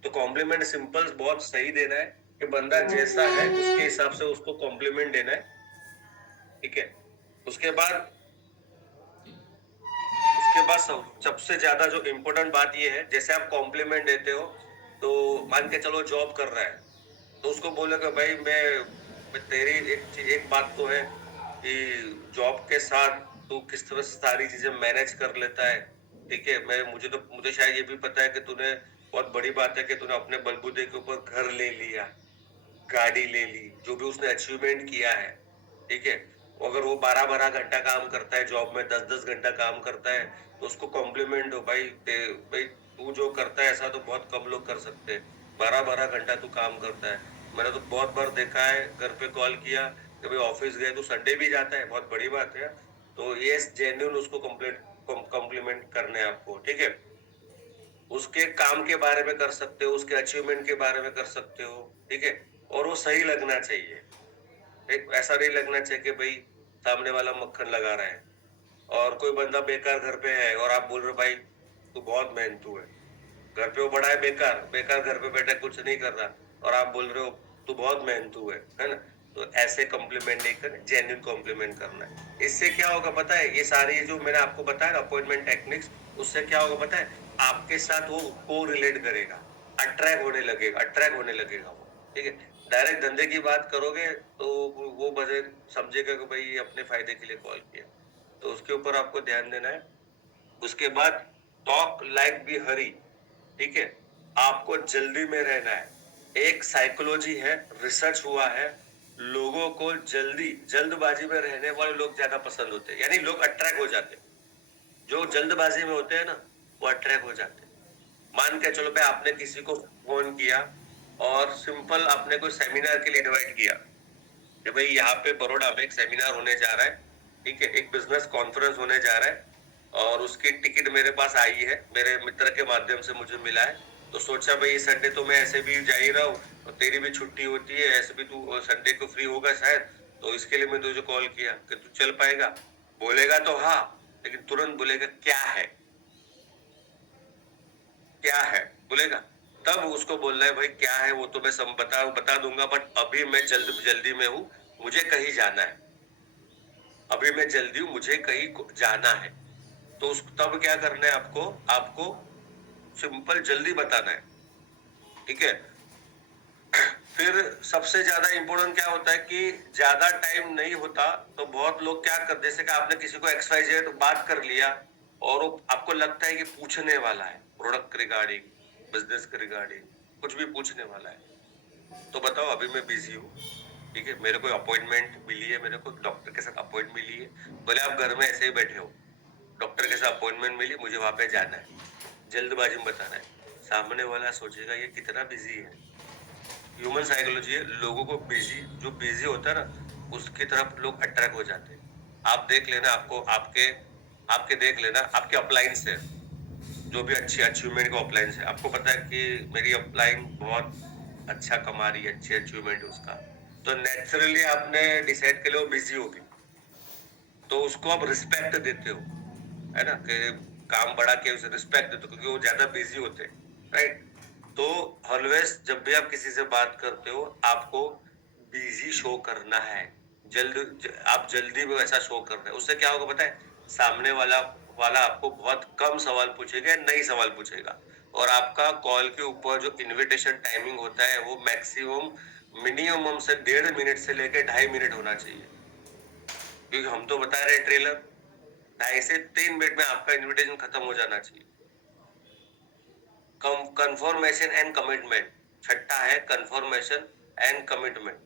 तो कॉम्प्लीमेंट सिंपल बहुत सही देना है कि बंदा जैसा है उसके हिसाब से उसको कॉम्प्लीमेंट देना है। ठीक है, उसके बाद उसके बाद सबसे ज्यादा जो इम्पोर्टेंट बात ये है, जैसे आप कॉम्प्लीमेंट देते हो तो मान के चलो जॉब कर रहा है, तो उसको बोलोगे भाई मैं तेरी एक बात तो है कि जॉब के साथ तू किस तरह से सारी चीजें मैनेज कर लेता है। ठीक है, मुझे शायद ये भी पता है कि तूने बहुत बड़ी बात है कि तूने अपने बलबूते के ऊपर घर ले लिया, गाड़ी ले ली, जो भी उसने अचीवमेंट किया है। ठीक है, अगर वो 12-12 घंटा काम करता है जॉब में, 10-10 घंटा काम करता है, तो उसको कॉम्प्लीमेंट हो भाई, भाई तू जो करता है ऐसा तो बहुत कम लोग कर सकते हैं। 12-12 घंटा तू काम करता है। मैंने तो बहुत बार देखा है, घर पे कॉल किया, कभी ऑफिस गए तो संडे भी जाता है, बहुत बड़ी बात है। तो ये जेन्युइन उसको कॉम्प्लीमेंट करने हैं आपको। ठीक है, उसके काम के बारे में कर सकते हो, उसके अचीवमेंट के बारे में कर सकते हो। ठीक है, और वो सही लगना चाहिए। एक ऐसा नहीं लगना चाहिए कि भाई सामने वाला मक्खन लगा रहा है। और कोई बंदा बेकार घर पे है और आप बोल रहे हो भाई तू बहुत मेहनतू है, घर पे वो बड़ा है बेकार, बेकार घर पे बैठा कुछ नहीं कर रहा, और आप बोल रहे हो तू बहुत मेहनतू है ना? तो ऐसे कॉम्प्लीमेंट नहीं करना, जेन्युइन कॉम्प्लीमेंट करना है। इससे क्या होगा पता है, ये सारी जो मैंने आपको बताया अपॉइंटमेंट टेक्निक्स, उससे क्या होगा पता है, आपके साथ वो को रिलेट करेगा, अट्रैक्ट होने लगेगा वो। ठीक है, डायरेक्ट धंधे की बात करोगे तो वो बजे समझेगा कि भाई ये अपने फायदे के लिए कॉल किया, तो उसके ऊपर आपको ध्यान देना है। उसके बाद टॉक लाइक बी हरी। ठीक है, आपको जल्दी में रहना है। एक साइकोलॉजी है, रिसर्च हुआ है, लोगों को जल्दबाजी में रहने वाले लोग ज्यादा पसंद होते हैं, यानी लोग अट्रैक्ट हो जाते हैं। जो जल्दबाजी में होते हैं ना, वो अट्रैक्ट हो जाते हैं। मान के चलो भाई, आपने किसी को फोन किया और सिंपल आपने कोई सेमिनार के लिए इनवाइट किया कि भाई यहाँ पे बड़ौदा में एक सेमिनार होने जा रहा है। ठीक है, एक बिजनेस कॉन्फ्रेंस होने जा रहा है और उसकी टिकट मेरे पास आई है, मेरे मित्र के माध्यम से मुझे मिला है। तो सोचा भाई संडे तो मैं ऐसे भी जा ही रहा हूँ और तेरी भी छुट्टी होती है, ऐसे भी तू संडे को फ्री होगा शायद, तो इसके लिए मैं तुझे कॉल किया कि तू चल पाएगा। बोलेगा तो हाँ, लेकिन तुरंत बोलेगा क्या है, क्या है बोलेगा। तब उसको बोलना है भाई क्या है वो तो मैं सब बता दूंगा, बट अभी मैं जल्दी में हूँ, मुझे कहीं जाना है, अभी मैं जल्दी हूँ, मुझे कहीं जाना है। तो उस तब क्या करना है आपको, आपको सिंपल जल्दी बताना है। ठीक है, फिर सबसे ज्यादा इंपॉर्टेंट क्या होता है कि ज्यादा टाइम नहीं होता, तो बहुत लोग क्या कर, जैसे कि आपने किसी को XYZ बात कर लिया और वो आपको लगता है कि पूछने वाला है प्रोडक्ट रिगार्डिंग, बिजनेस के रिगार्डिंग, कुछ भी पूछने वाला है, तो बताओ अभी मैं बिजी हूँ। ठीक है, मेरे को अपॉइंटमेंट मिली है, मेरे को डॉक्टर के साथ अपॉइंटमेंट मिली है, भले आप घर में ऐसे ही बैठे हो, डॉक्टर के साथ अपॉइंटमेंट मिली, मुझे वहां पे जाना है, जल्दबाजी में बताना है। सामने वाला सोचेगा ये कितना बिजी है। ह्यूमन साइकोलॉजी है, लोगों को जो बिजी होता है ना, उसकी तरफ लोग अट्रैक्ट हो जाते हैं। आप देख लेना, आपको आपके आपके देख लेना, आपके अपलाइन से जो भी अच्छी अचीवमेंट का अपलाइन है, आपको पता है कि मेरी अपलाइन बहुत अच्छा कमा रही है, अच्छी अचीवमेंट है उसका, तो नेचुरली आपने डिसाइड कर लो बिजी होगी, तो उसको आप रिस्पेक्ट देते हो, है ना, कि काम बढ़ा के उसे रिस्पेक्ट देते हो क्योंकि वो ज्यादा बिजी होते हैं, राइट? तो ऑलवेज जब भी आप किसी से बात करते हो, आपको बिजी शो करना है, आप जल्दी में वैसा शो करना है। उससे क्या होगा पता है, सामने वाला वाला आपको बहुत कम सवाल पूछेगा, नहीं सवाल पूछेगा। और आपका कॉल के ऊपर जो इनविटेशन टाइमिंग होता है वो मैक्सिमम मिनिमम से 1.5 मिनट से लेकर 2.5 मिनट होना चाहिए, क्योंकि हम तो बता रहे हैं ट्रेलर, 2.5 से 3 मिनट में आपका इनविटेशन खत्म हो जाना चाहिए। कंफर्मेशन एंड कमिटमेंट, छठा है कंफर्मेशन एंड कमिटमेंट।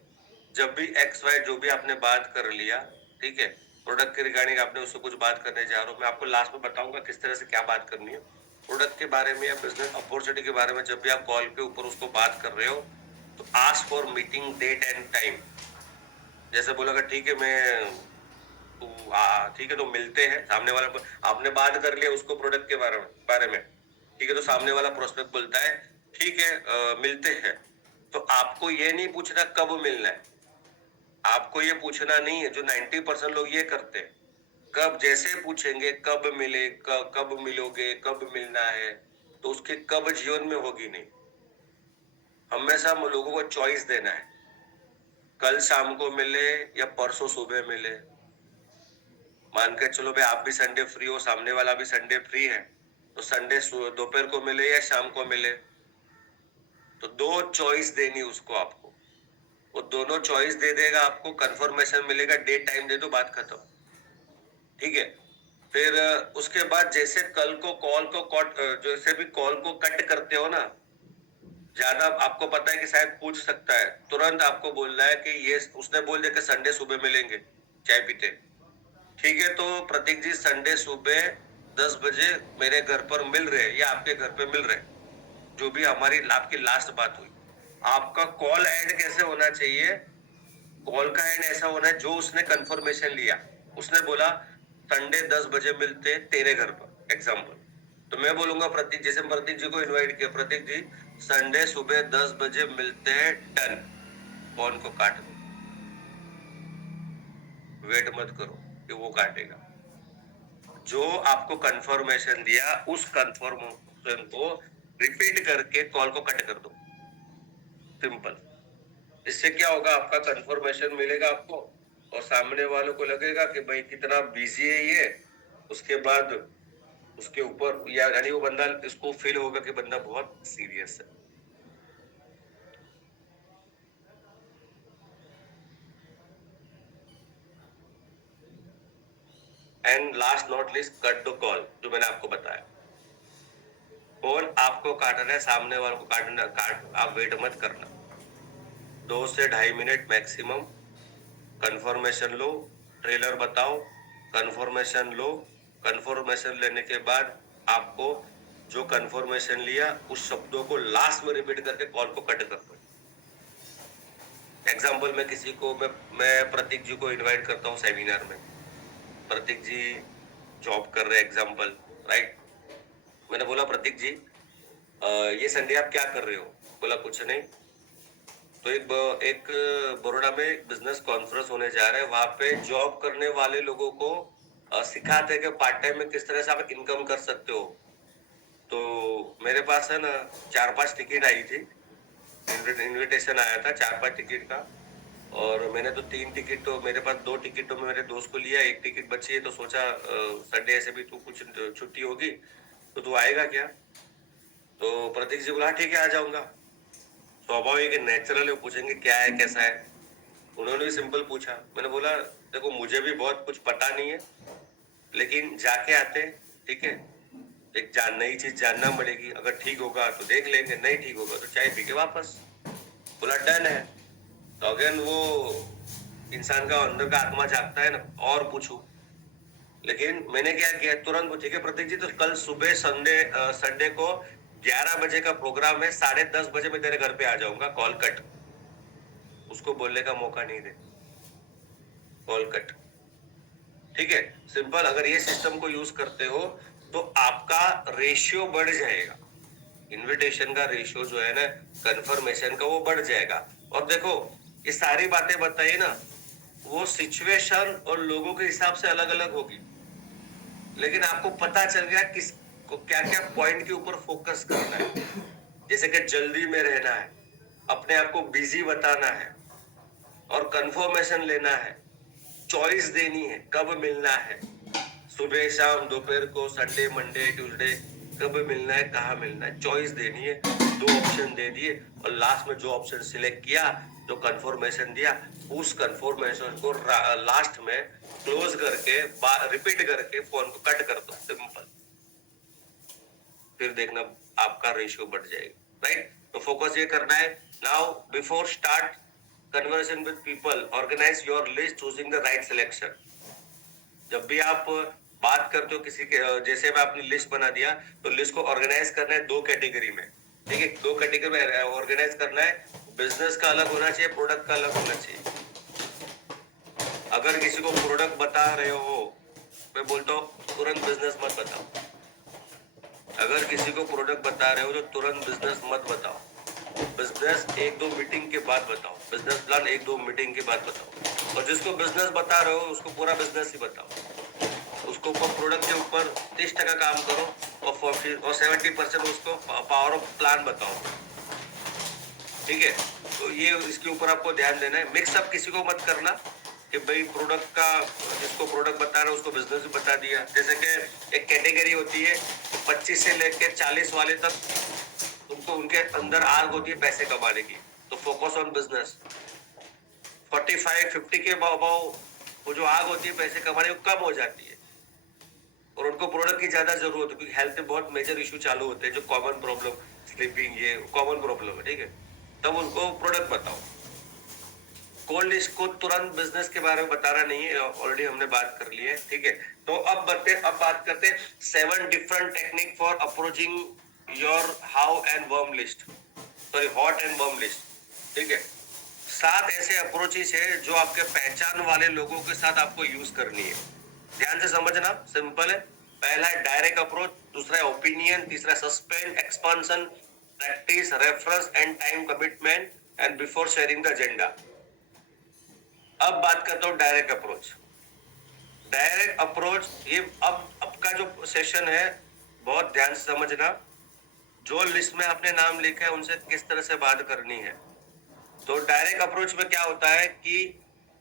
जब भी एक्स वाई जो भी आपने बात कर लिया, ठीक है, प्रोडक्ट के रिगार्डिंग आपने उससे कुछ बात करने जा रहे हो, मैं आपको लास्ट में बताऊंगा किस तरह से क्या बात करनी है। प्रोडक्ट के बारे में या बिजनेस अपॉर्चुनिटी के बारे में जब भी आप कॉल के ऊपर उसको बात कर रहे हो तो ask for meeting date and time. जैसे बोला ठीक है मैं ठीक है तो मिलते हैं, सामने वाला आपने बात कर लिया उसको प्रोडक्ट के बारे में, ठीक है, तो सामने वाला प्रोस्पेक्ट बोलता है ठीक है मिलते हैं। तो आपको ये नहीं पूछना कब मिलना है, आपको ये पूछना नहीं है, जो 90% लोग ये करते हैं, कब जैसे पूछेंगे कब मिले, कब मिलोगे, कब मिलना है, तो उसके कब जीवन में होगी नहीं। हमेशा लोगों को चॉइस देना है, कल शाम को मिले या परसों सुबह मिले। मान के चलो भाई आप भी संडे फ्री हो, सामने वाला भी संडे फ्री है, तो संडे दोपहर को मिले या शाम को मिले, तो 2 चॉइस देनी उसको, आपको वो दोनों चॉइस दे देगा, आपको कंफर्मेशन मिलेगा, डेट टाइम दे दो, बात खत्म, ठीक है। फिर उसके बाद जैसे कल को कॉल को जैसे भी कॉल को कट करते हो ना, ज्यादा आपको पता है कि शायद पूछ सकता है, तुरंत आपको बोलना है कि ये उसने बोल दिया कि संडे सुबह मिलेंगे चाय पीते, ठीक है, तो प्रतीक जी संडे सुबह 10 बजे मेरे घर पर मिल रहे या आपके घर पे मिल रहे, जो भी हमारी आपकी लास्ट बात हुई। आपका कॉल एंड कैसे होना चाहिए, कॉल का एंड ऐसा होना है जो उसने कंफर्मेशन लिया, उसने बोला संडे 10 बजे मिलते तेरे घर पर एग्जाम्पल, तो मैं बोलूंगा प्रतीक, जैसे प्रतीक जी को इनवाइट किया, प्रतीक जी संडे सुबह 10 बजे मिलते हैं, डन, फोन को काट दो, वेट मत करो कि वो काटेगा। जो आपको कंफर्मेशन दिया उस कंफर्मेशन को रिपीट करके कॉल को कट कर दो, सिंपल। इससे क्या होगा, आपका कंफर्मेशन मिलेगा आपको और सामने वालों को लगेगा कि भाई कितना बिजी है ये, उसके बाद उसके ऊपर यानी वो बंदा, इसको फील होगा कि बंदा बहुत सीरियस है। And last not list, cut the call, जो मैंने आपको बताया, फोन आपको काटना है, सामने वालों को आप वेट मत करना, 2 से 2.5 मिनट मैक्सिमम, कंफर्मेशन लो, ट्रेलर बताओ, कंफर्मेशन लो, कंफर्मेशन लेने के बाद आपको जो कंफर्मेशन लिया उस शब्दों को लास्ट में रिपीट करके कॉल को कट कर दो। एग्जाम्पल में किसी को मैं प्रतीक जी को इनवाइट करता हूँ सेमिनार में, प्रतीक जी जॉब कर रहे एग्जाम्पल, राइट, मैंने बोला प्रतीक जी ये संडे आप क्या कर रहे हो, बोला कुछ नहीं, तो एक बड़ौदा में बिजनेस कॉन्फ्रेंस होने जा रहा है, वहां पे जॉब करने वाले लोगों को सिखाते हैं कि पार्ट टाइम में किस तरह से आप इनकम कर सकते हो। तो मेरे पास है ना 4-5 टिकट आई थी, इनविटेशन आया था 4-5 टिकट का, और मैंने तो 3 टिकट, तो मेरे पास 2 टिकट तो मेरे दोस्त को लिया, 1 टिकट बची है, तो सोचा संडे ऐसे भी तू कुछ छुट्टी होगी तो तू आएगा क्या, तो प्रतीक जी बोला ठीक है आ जाऊंगा। स्वाभाविक है, नेचुरल है, पूछेंगे क्या है कैसा है, उन्होंने भी सिंपल पूछा, मैंने बोला देखो मुझे भी बहुत कुछ पता नहीं है, लेकिन जाके आते, ठीक है, एक नई चीज जानना पड़ेगी, अगर ठीक होगा तो देख लेंगे, नहीं ठीक होगा तो चाय पी के वापस। बोला डन है, तो अगेन वो इंसान का अंदर का आत्मा जागता है ना, और पूछू, लेकिन मैंने क्या किया, तुरंत ठीक है प्रतीक जी, तो कल सुबह संडे को 11 बजे का प्रोग्राम है, 10:30 बजे मैं तेरे घर पे आ जाऊंगा, कॉल कट, उसको बोलने का मौका नहीं दे, कॉल कट, ठीक है, सिंपल। अगर ये सिस्टम को यूज करते हो तो आपका रेशियो बढ़ जाएगा, इनविटेशन का रेशियो जो है ना कंफर्मेशन का, वो बढ़ जाएगा। और देखो ये सारी बातें बताई ना, वो सिचुएशन और लोगों के हिसाब से अलग अलग होगी, लेकिन आपको पता चल गया किस को क्या क्या पॉइंट के ऊपर फोकस करना है, जैसे कि जल्दी में रहना है, अपने आप को बिजी बताना है, और कंफर्मेशन लेना है, चॉइस देनी है, कब मिलना है, सुबह शाम दोपहर को, संडे मंडे ट्यूसडे, कब मिलना है, कहाँ मिलना है, चॉइस देनी है। 2 ऑप्शन दे दिए और लास्ट में जो ऑप्शन सिलेक्ट किया, जो कंफर्मेशन दिया, उस कंफर्मेशन को लास्ट में क्लोज करके रिपीट करके फोन को कट कर दो, सिंपल। फिर देखना आपका रेशियो बढ़ जाएगा, राइट। तो फोकस ये करना है। Now before start conversation with people, organise your list, choosing the right selection. जब भी आप बात करते हो किसी के, जैसे मैं अपनी लिस्ट बना दिया, तो लिस्ट को ऑर्गेनाइज करना है 2 कैटेगरी में, ठीक है। 2 कैटेगरी में ऑर्गेनाइज करना है। बिजनेस का अलग होना चाहिए, प्रोडक्ट का अलग होना चाहिए। अगर किसी को प्रोडक्ट बता रहे हो, मैं बोलता हूँ तुरंत बिजनेस मत बताओ। अगर किसी को प्रोडक्ट बता रहे हो तो तुरंत बिजनेस मत बताओ। बिजनेस 1-2 मीटिंग के बाद बताओ, बिजनेस प्लान 1-2 मीटिंग के बाद बताओ। और जिसको बिजनेस बता रहे हो उसको पूरा बिजनेस ही बताओ। उसको प्रोडक्ट के ऊपर 30% काम करो और 70% उसको पावर ऑफ प्लान बताओ, ठीक है। तो ये इसके ऊपर आपको ध्यान देना है। मिक्सअप किसी को मत करना कि भाई प्रोडक्ट का, जिसको प्रोडक्ट बता रहे हो उसको बिजनेस भी बता दिया। जैसे कि एक कैटेगरी होती है 25 से लेकर 40 वाले तक, तुमको उनके अंदर आग होती है पैसे कमाने की, तो फोकस ऑन बिजनेस। 45-50 के अबाव वो जो आग होती है पैसे कमाने की कम हो जाती है और उनको प्रोडक्ट की ज्यादा जरूरत है, क्योंकि हेल्थ में बहुत मेजर इशू चालू होते हैं, जो कॉमन प्रॉब्लम, स्लीपिंग, ये कॉमन प्रॉब्लम है, ठीक है। तब उनको प्रोडक्ट बताओ। कोल्ड लिस्ट को तुरंत बिजनेस के बारे में बताना नहीं है, ऑलरेडी हमने बात कर ली है, ठीक है। तो अब बात करते हैं 7 different technique for approaching your how and worm list, sorry hot and worm list, ठीक है। 7 ऐसे अप्रोचेस है जो आपके पहचान वाले लोगों के साथ आपको यूज करनी है। ध्यान से समझना, सिंपल है। पहला है डायरेक्ट अप्रोच, दूसरा है ओपिनियन, तीसरा suspend, expansion, practice, reference and time commitment and before sharing the agenda. अब बात करता हूं डायरेक्ट अप्रोच। डायरेक्ट अप्रोच, ये अब का जो सेशन है बहुत ध्यान से समझना। जो लिस्ट में आपने नाम लिखा है उनसे किस तरह से बात करनी है। तो डायरेक्ट अप्रोच में क्या होता है कि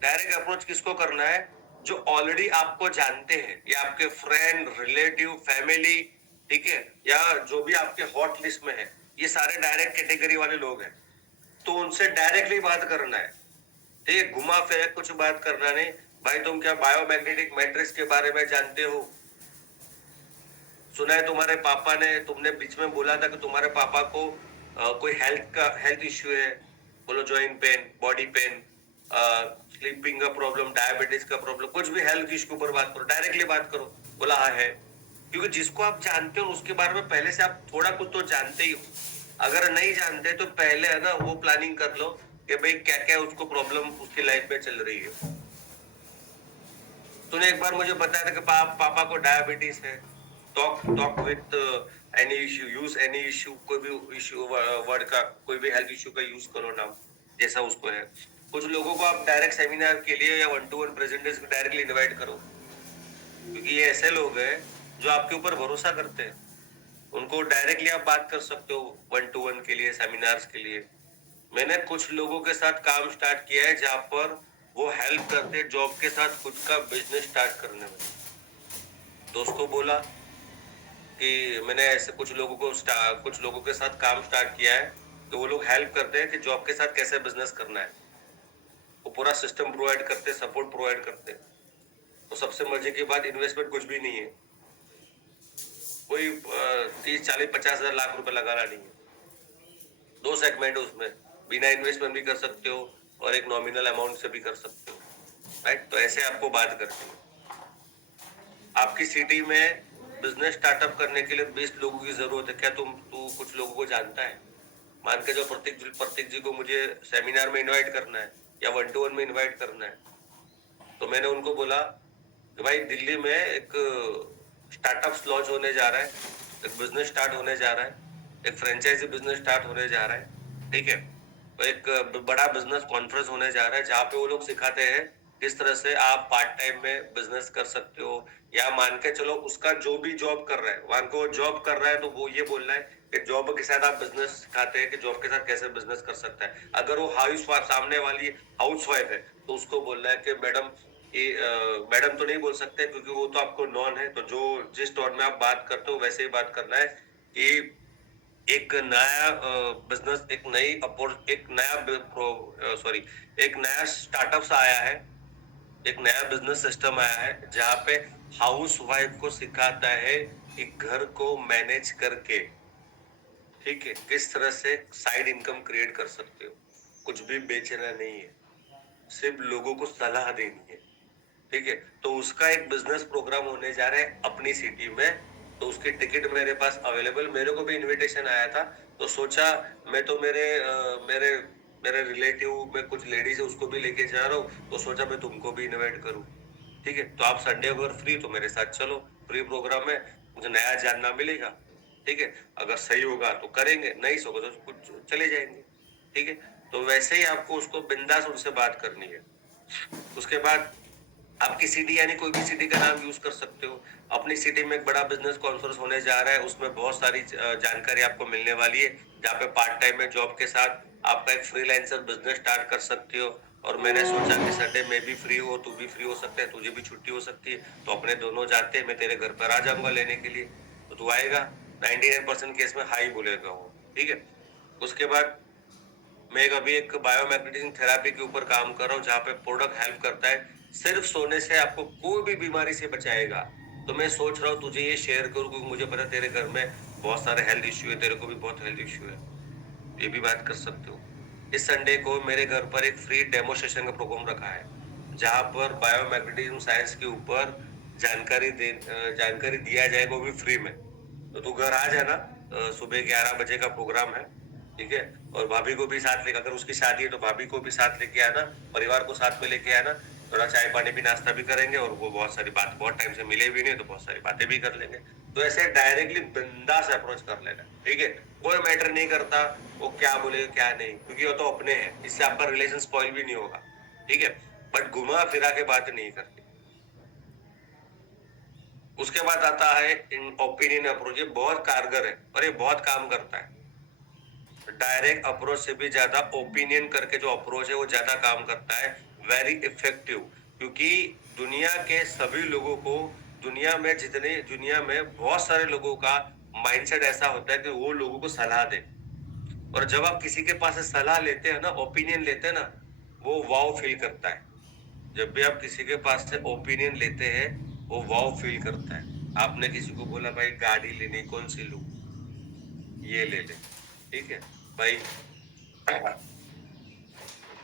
डायरेक्ट अप्रोच किसको करना है, जो ऑलरेडी आपको जानते हैं, या आपके फ्रेंड, रिलेटिव, फैमिली, ठीक है, या जो भी आपके हॉट लिस्ट में है, ये सारे डायरेक्ट कैटेगरी वाले लोग हैं। तो उनसे डायरेक्टली बात करना है, ठीक है। घुमा फिर कुछ बात करना नहीं। भाई तुम क्या बायोमैग्नेटिक मैट्रिक्स के बारे में जानते हो? सुना है तुम्हारे पापा ने, तुमने बीच में बोला था कि तुम्हारे पापा को कोई हेल्थ इश्यू है, बोलो joint pain, body pain, sleeping का प्रॉब्लम, डायबिटीज का प्रॉब्लम, कुछ भी हेल्थ इश्यू के ऊपर बात करो, डायरेक्टली बात करो। बोला हाँ है, क्योंकि जिसको आप जानते हो उसके बारे में पहले से आप थोड़ा कुछ तो जानते ही हो। अगर नहीं जानते तो पहले है ना वो प्लानिंग कर लो कि भाई क्या क्या उसको प्रॉब्लम उसकी लाइफ में चल रही है। तूने एक बार मुझे बताया था कि पापा को डायबिटीज है। Talk with any issue, use any issue, कोई भी इश्यू वर्ड का, कोई भी हेल्थ इश्यू का यूज करो नाम, जैसा उसको है। कुछ लोगों को आप डायरेक्ट सेमिनार के लिए या 1-to-1 प्रेजेंटेशन डायरेक्टली इनवाइट करो, क्योंकि ये ऐसे लोग हैं जो आपके ऊपर भरोसा करते हैं। उनको डायरेक्टली आप बात कर सकते हो 1-to-1 के लिए, सेमिनार्स के लिए। मैंने कुछ लोगों के साथ काम स्टार्ट किया है जहां पर वो हेल्प करते जॉब के साथ खुद का बिजनेस स्टार्ट करने में। दोस्तों बोला कि मैंने ऐसे कुछ लोगों के साथ काम स्टार्ट किया है, तो वो लोग हेल्प करते हैं कि जॉब के साथ कैसे बिजनेस करना है। वो पूरा सिस्टम प्रोवाइड करते, सपोर्ट प्रोवाइड करते। तो सबसे मजे की बात, इन्वेस्टमेंट कुछ भी नहीं है, कोई 30-40-50 हज़ार लाख रुपए लगाना नहीं है। 2 सेगमेंट है उसमें, बिना इन्वेस्टमेंट भी कर सकते हो और एक नॉमिनल अमाउंट से भी कर सकते हो, राइट। तो ऐसे आपको बात करते हैं। आपकी सिटी में बिजनेस स्टार्टअप करने के लिए 20 लोगों की जरूरत है, क्या तू कुछ लोगों को जानता है? मान के जो प्रतीक जी को मुझे सेमिनार में इनवाइट करना है या 1-to-1 में इनवाइट करना है, तो मैंने उनको बोला कि भाई दिल्ली में एक स्टार्टअप लॉन्च होने जा रहा है, एक बिजनेस स्टार्ट होने जा रहा है, एक फ्रेंचाइजी बिजनेस स्टार्ट होने जा रहा है, ठीक है। तो एक बड़ा बिजनेस कॉन्फ्रेंस होने जा रहा है जहाँ पे वो लोग सिखाते हैं किस तरह से आप पार्ट टाइम में बिजनेस कर सकते हो, या मान के चलो उसका जो भी जॉब कर रहा है, मान के वो जॉब कर रहा है तो वो ये बोलना है कि जॉब के साथ आप बिजनेस सिखाते हैं कि जॉब के साथ कैसे बिजनेस कर सकता है। अगर वो सामने वाली हाउस वाइफ है तो उसको बोलना है कि मैडम मैडम तो नहीं बोल सकते क्योंकि वो तो आपको नॉन है, तो जो जिस टोन में आप बात करते हो वैसे ही बात करना है कि एक नया बिजनेस, एक नया सॉरी एक नया स्टार्टअप सा आया है, एक नया बिजनेस सिस्टम आया है जहाँ पे हाउस वाइफ को सिखाता है कि घर को मैनेज करके, ठीक है, किस तरह से साइड इनकम क्रिएट कर सकते हो। कुछ भी बेचना नहीं है, सिर्फ लोगों को सलाह देनी है, ठीक है। तो उसका एक बिजनेस प्रोग्राम होने जा रहा है अपनी सिटी में, तो उसकी टिकट मेरे पास अवेलेबल, मेरे को भी इनविटेशन आया था, तो सोचा मैं तो मेरे मेरे रिलेटिव में कुछ लेडीज है उसको भी लेके जा रहा हूँ, तो सोचा मैं तुमको भी इनवाइट करूँ, ठीक है। तो आप संडे अगर फ्री तो मेरे साथ चलो, फ्री प्रोग्राम है, मुझे नया जानना मिलेगा, ठीक है। अगर सही होगा तो करेंगे, नहीं होगा तो कुछ चले जाएंगे, ठीक है। तो वैसे ही आपको उसको बिंदास उनसे बात करनी है। उसके बाद आपकी सिटी यानी कोई भी सिटी का नाम यूज कर सकते हो। अपनी सिटी में एक बड़ा बिजनेस कॉन्फ्रेंस होने जा रहा है, उसमें बहुत सारी जानकारी आपको मिलने वाली है, जहाँ पे पार्ट टाइम में जॉब के साथ आपका एक फ्रीलांसर बिजनेस स्टार्ट कर सकते हो। और मैंने सोचा कि संडे में भी फ्री हो, तू भी फ्री हो सकता है, तुझे भी छुट्टी हो सकती है, तो अपने दोनों जाते हैं, मैं तेरे घर पर आ जाऊंगा लेने के लिए, तो तू आएगा। 99% केस में हाई बोलेगा वो, ठीक है। उसके बाद मैं अभी एक बायोमैग्नेटिज्म थेरेपी के ऊपर काम कर रहा हूँ, जहाँ पे प्रोडक्ट हेल्प करता है, सिर्फ सोने से आपको कोई भी बीमारी से बचाएगा। तो मैं सोच रहा हूँ तुझे ये शेयर करूँ क्योंकि मुझे पता तेरे घर में बहुत सारे हेल्थ इश्यू है, तेरे को भी बहुत हेल्थ इश्यू है, ये भी बात कर सकते हो। इस संडे को मेरे घर पर एक फ्री डेमोस्ट्रेशन का प्रोग्राम रखा है, जहाँ पर बायोमैग्नेटिज्म साइंस के ऊपर जानकारी दिया जाएगा, वो भी फ्री में। तो तू घर आ जाना, सुबह 11 बजे का प्रोग्राम है, ठीक है। और भाभी को भी साथ लेकर, अगर उसकी शादी है तो भाभी को भी साथ लेके आना, परिवार को साथ में लेके आना, थोड़ा चाय पानी भी नाश्ता भी करेंगे, और वो बहुत सारी बात, बहुत टाइम से मिले भी नहीं तो बहुत सारी बातें भी कर लेंगे। तो ऐसे डायरेक्टली बिंदास अप्रोच कर लेना, ठीक है। कोई मैटर नहीं करता वो क्या बोले क्या नहीं, क्योंकि वो तो अपने हैं, इससे आपका रिलेशन स्पॉइल भी नहीं होगा, ठीक है। बट घुमा फिरा के बात नहीं करते। उसके बाद आता है ओपिनियन अप्रोच, ये बहुत कारगर है और ये बहुत काम करता है। डायरेक्ट अप्रोच से भी ज्यादा ओपिनियन करके जो अप्रोच है वो ज्यादा काम करता है, वेरी इफेक्टिव। क्योंकि दुनिया के सभी लोगों को, दुनिया में बहुत सारे लोगों का माइंडसेट ऐसा होता है कि वो लोगों को सलाह दे, और जब आप किसी के पास से सलाह लेते हैं ना, ओपिनियन लेते हैं ना, वो वाव फील करता है। जब भी आप किसी के पास से ओपिनियन लेते हैं, वो वाव फील करता है। आपने किसी को बोला भाई गाड़ी लेनी, कौन सी लूं, ये ले ले, ठीक है भाई।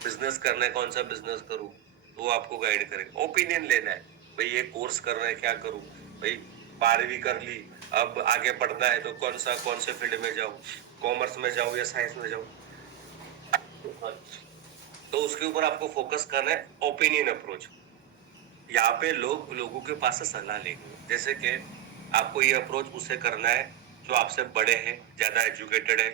बिजनेस करना है, कौन सा बिजनेस करूं, तो वो आपको गाइड करेगा। ओपिनियन लेना है, भाई ये कोर्स करना है, क्या करूं भाई, 12वीं कर ली, अब आगे पढ़ना है तो कौन से फील्ड में जाऊं, कॉमर्स में जाऊं या साइंस में जाऊं, तो उसके ऊपर आपको फोकस करना है, ओपिनियन अप्रोच। यहाँ पे लोगों के पास से सलाह लेंगे, जैसे कि आपको ये अप्रोच उसे करना है जो आपसे बड़े हैं, ज्यादा एजुकेटेड है,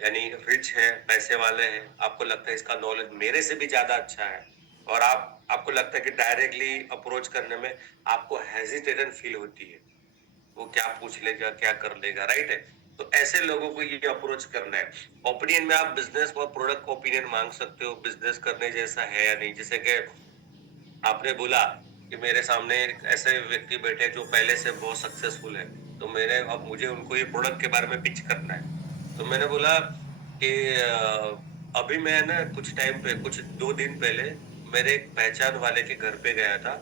यानी रिच है, पैसे वाले हैं, आपको लगता है इसका नॉलेज मेरे से भी ज्यादा अच्छा है, और आपको लगता है कि डायरेक्टली अप्रोच करने में आपको हेजिटेशन फील होती है, वो क्या पूछ लेगा, क्या कर लेगा, राइट है। तो ऐसे लोगों को ये अप्रोच करना है। ओपिनियन में आप बिजनेस और प्रोडक्ट ओपिनियन मांग सकते हो, बिजनेस करने जैसा है या नहीं। जैसे कि आपने बोला कि मेरे सामने एक ऐसे व्यक्ति बैठे जो पहले से बहुत सक्सेसफुल है, तो अब मुझे उनको ये प्रोडक्ट के बारे में पिच करना है। तो मैंने बोला कि अभी मैं ना कुछ 2 दिन पहले मेरे एक पहचान वाले के घर पे गया था,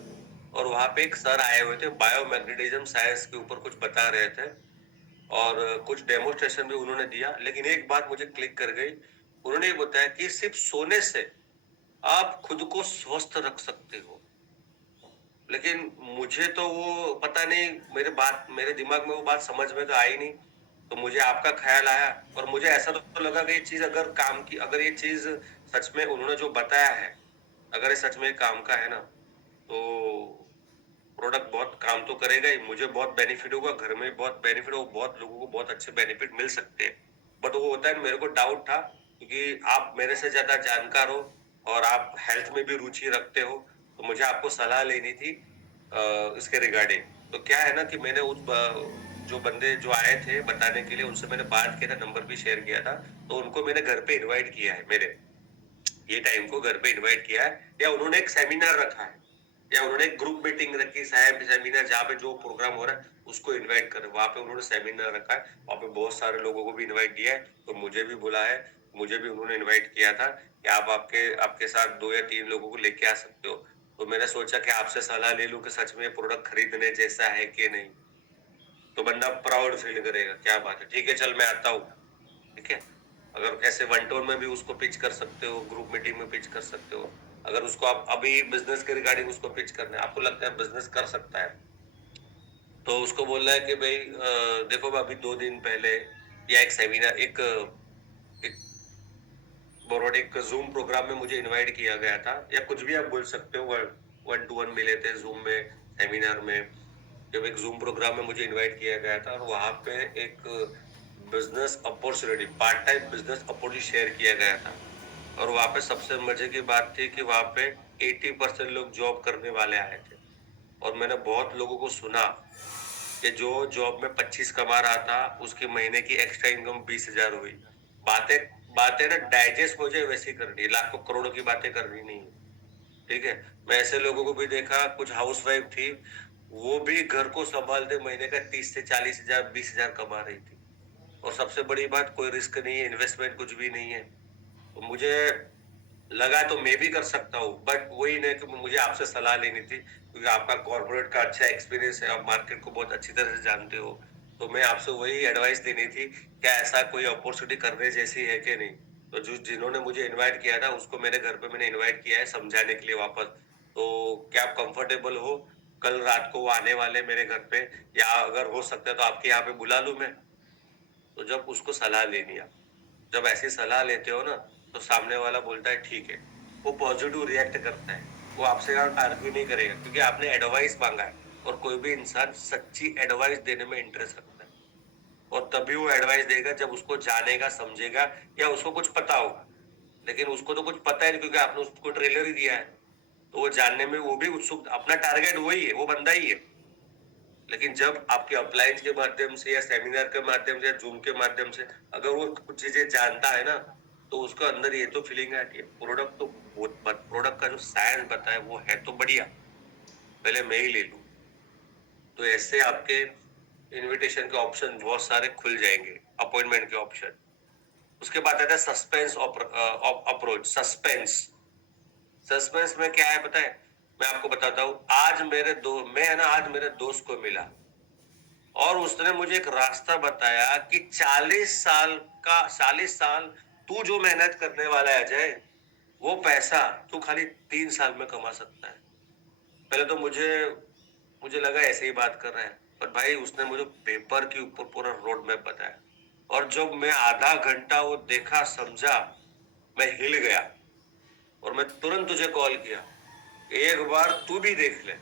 और वहां पे एक सर आए हुए थे, बायोमैग्नेटिज्म साइंस के ऊपर कुछ बता रहे थे, और कुछ डेमोस्ट्रेशन भी उन्होंने दिया। लेकिन एक बात मुझे क्लिक कर गई, उन्होंने ये बताया कि सिर्फ सोने से आप खुद को स्वस्थ रख सकते हो। लेकिन मुझे तो वो पता नहीं, मेरे दिमाग में वो बात समझ में तो आई नहीं, तो मुझे आपका ख्याल आया, और मुझे ऐसा तो लगा कि ये चीज अगर ये चीज सच में उन्होंने जो बताया है, अगर ये सच में काम का है ना, तो प्रोडक्ट बहुत काम तो करेगा ही, मुझे बहुत बेनिफिट होगा, घर में बहुत बेनिफिट होगा, बहुत लोगों को बहुत अच्छे बेनिफिट मिल सकते हैं। बट वो होता है, मेरे को डाउट था क्योंकि आप मेरे से ज्यादा जानकार हो और आप हेल्थ में भी रुचि रखते हो, तो मुझे आपको सलाह लेनी थी इसके रिगार्डिंग। तो क्या है ना कि मैंने जो बंदे जो आए थे बताने के लिए, उनसे मैंने बात किया था, नंबर भी शेयर किया था, तो उनको मैंने घर पे इनवाइट किया है मेरे, ये टाइम को घर पे इनवाइट किया है, या उन्होंने एक सेमिनार रखा है, या उन्होंने एक ग्रुप मीटिंग रखी, साहब सेमिनार जहाँ पे जो प्रोग्राम हो रहा है उसको इनवाइट कर, वहां पे उन्होंने सेमिनार रखा है, वहां पे बहुत सारे लोगों को भी इनवाइट दिया है, तो मुझे भी बुला है, मुझे भी उन्होंने इनवाइट किया था कि आप आपके साथ 2 या 3 लोगों को लेके आ सकते हो। तो मैंने सोचा कि आपसे सलाह ले लूं कि सच में प्रोडक्ट खरीदने जैसा है कि नहीं, तो बंदा प्राउड फील करेगा, क्या बात है, ठीक है चल मैं आता हूँ, ठीक है। अगर ऐसे वन टोन में भी उसको पिच कर सकते हो, ग्रुप मीटिंग में पिच कर सकते हो। अगर उसको आप अभी बिजनेस के रिगार्डिंग उसको पिच करना है, आपको लगता है बिजनेस कर सकता है, तो उसको बोलना है कि भाई देखो अभी 2 दिन पहले या एक सेमिनार एक बोरोड एक जूम प्रोग्राम में मुझे इनवाइट किया गया था, या कुछ भी आप बोल सकते हो, 1-to-1 मिले थे जूम में, सेमिनार में, जब एक जूम प्रोग्राम में मुझे इनवाइट किया गया था, और वहां पे एक business opportunity, part time business opportunity share किया गया था, और वहां पे सबसे मजे की बात थी कि वहां पे 80% लोग जॉब करने वाले आए थे, और मैंने बहुत लोगों को सुना कि जो जॉब में 25 कमा रहा था उसकी महीने की एक्स्ट्रा इनकम 20,000 हुई। बातें बातें ना डाइजेस्ट हो जाए वैसी करनी है, लाखों करोड़ों की बातें करनी नहीं है, ठीक है। मैं ऐसे लोगों को भी देखा, कुछ हाउस वाइफ थी, वो भी घर को संभालते महीने का 30 से 40,000 20,000 कमा रही थी, और सबसे बड़ी बात कोई रिस्क नहीं है, इन्वेस्टमेंट कुछ भी नहीं है। तो मुझे लगा तो मैं भी कर सकता हूँ, बट वही नहीं कि मुझे आपसे सलाह लेनी थी, क्योंकि आपका कॉर्पोरेट का अच्छा एक्सपीरियंस है, आप मार्केट को बहुत अच्छी तरह से जानते हो, तो मैं आपसे वही एडवाइस देनी थी, क्या ऐसा कोई अपॉर्चुनिटी करने जैसी है कि नहीं। तो जो जिन्होंने मुझे इनवाइट किया था उसको मेरे घर पे मैंने इनवाइट किया है समझाने के लिए वापस, तो क्या आप कंफर्टेबल हो, कल रात को वो आने वाले मेरे घर पे, या अगर हो सकता है तो आपके यहाँ पे बुला लूं मैं। तो जब उसको सलाह लेनी है, जब ऐसी सलाह लेते हो ना, तो सामने वाला बोलता है ठीक है, वो पॉजिटिव रिएक्ट करता है, वो आपसे आर्ग्यू नहीं करेगा, क्योंकि आपने एडवाइस मांगा है, और कोई भी इंसान सच्ची एडवाइस देने में इंटरेस्ट रखता है, और तभी वो एडवाइस देगा जब उसको जानेगा, समझेगा, या उसको कुछ पता होगा। लेकिन उसको तो कुछ पता है नहीं, क्योंकि आपने उसको ट्रेलर ही दिया है, तो वो जानने में वो भी उत्सुक, अपना टारगेट वही है, वो बंदा ही है। लेकिन जब आपके अपलाइंस के माध्यम से, या सेमिनार के माध्यम से, या जूम के माध्यम से अगर वो कुछ चीजें जानता है ना, तो उसको अंदर ये तो फीलिंग आती है, प्रोडक्ट तो प्रोडक्ट का जो साइंस बताया वो है तो बढ़िया, पहले मैं ही ले लूं। तो ऐसे आपके इनविटेशन के ऑप्शन बहुत सारे खुल जाएंगे, अपॉइंटमेंट के ऑप्शन। उसके बाद आता है सस्पेंस अप्रोच। सस्पेंस में क्या है पता है, मैं आपको बताता हूँ। आज मेरे दोस्त को मिला, और उसने मुझे एक रास्ता बताया कि 40 साल तू जो मेहनत करने वाला है अजय, वो पैसा तू खाली 3 साल में कमा सकता है। पहले तो मुझे लगा ऐसे ही बात कर रहा है, पर भाई उसने मुझे पेपर के ऊपर पूरा रोड मैप बताया, और जब मैं आधा घंटा वो देखा समझा, मैं हिल गया, और मैं तुरंत तुझे कॉल किया, एक बार तू भी देख ले।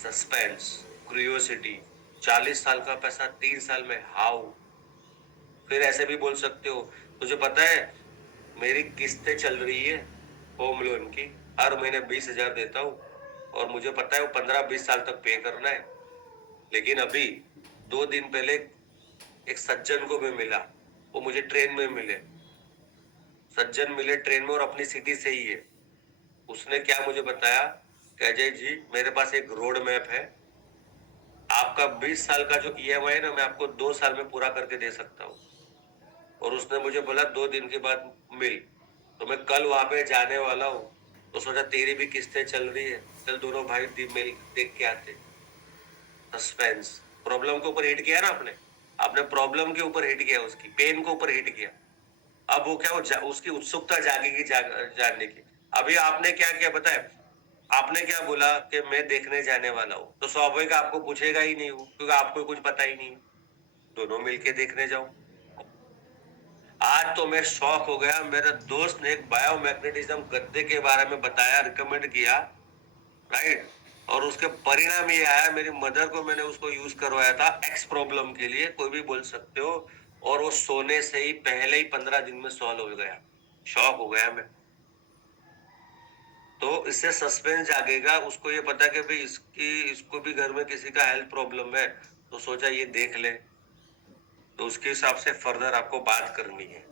सस्पेंस, क्यूरियोसिटी, 40 साल का पैसा 3 साल में, हाउ। फिर ऐसे भी बोल सकते हो, तुझे पता है मेरी किस्तें चल रही है होम लोन की, हर महीने 20,000 देता हूँ, और मुझे पता है वो 15-20 साल तक पे करना है। लेकिन अभी 2 दिन पहले एक सज्जन को मैं मिला, वो मुझे ट्रेन में मिले, सज्जन मिले ट्रेन में, और अपनी सिटी से ही है। उसने क्या मुझे बताया कि अजय जी मेरे पास एक रोड मैप है, आपका 20 साल का जो ईएमआई है ना, मैं आपको 2 साल में पूरा करके दे सकता हूँ। और उसने मुझे बोला 2 दिन के बाद मिल, तो मैं कल वहां पे जाने वाला हूँ, तो सोचा तेरी भी किस्तें चल रही है, चल दोनों भाई मिल देख के आते। सस्पेंस, प्रॉब्लम के ऊपर हिट किया ना आपने, आपने प्रॉब्लम के ऊपर हिट किया, उसकी पेन के ऊपर हिट किया। अब वो क्या, उसकी उत्सुकता जागेगी जानने की। अभी आपने क्या किया पता है, आपने क्या बोला कि मैं देखने जाने वाला हूँ, तो स्वाभाविक आपको पूछेगा ही नहीं वो, क्योंकि आपको कुछ पता ही नहीं। दोनों मिलके देखने जाओ। आज तो मैं शॉक हो गया, मेरे दोस्त ने एक बायोमैग्नेटिज्म गद्दे के बारे में बताया, रिकमेंड किया, राइट। और उसके परिणाम ये आया, मेरी मदर को मैंने उसको यूज करवाया था एक्स प्रॉब्लम के लिए, कोई भी बोल सकते हो, और वो सोने से ही पहले ही 15 दिन में सॉल्व हो गया। शॉक हो गया मैं। तो इससे सस्पेंस जागेगा, उसको ये पता कि भाई इसको भी घर में किसी का हेल्थ प्रॉब्लम है, तो सोचा ये देख ले, तो उसके हिसाब से फर्दर आपको बात करनी है।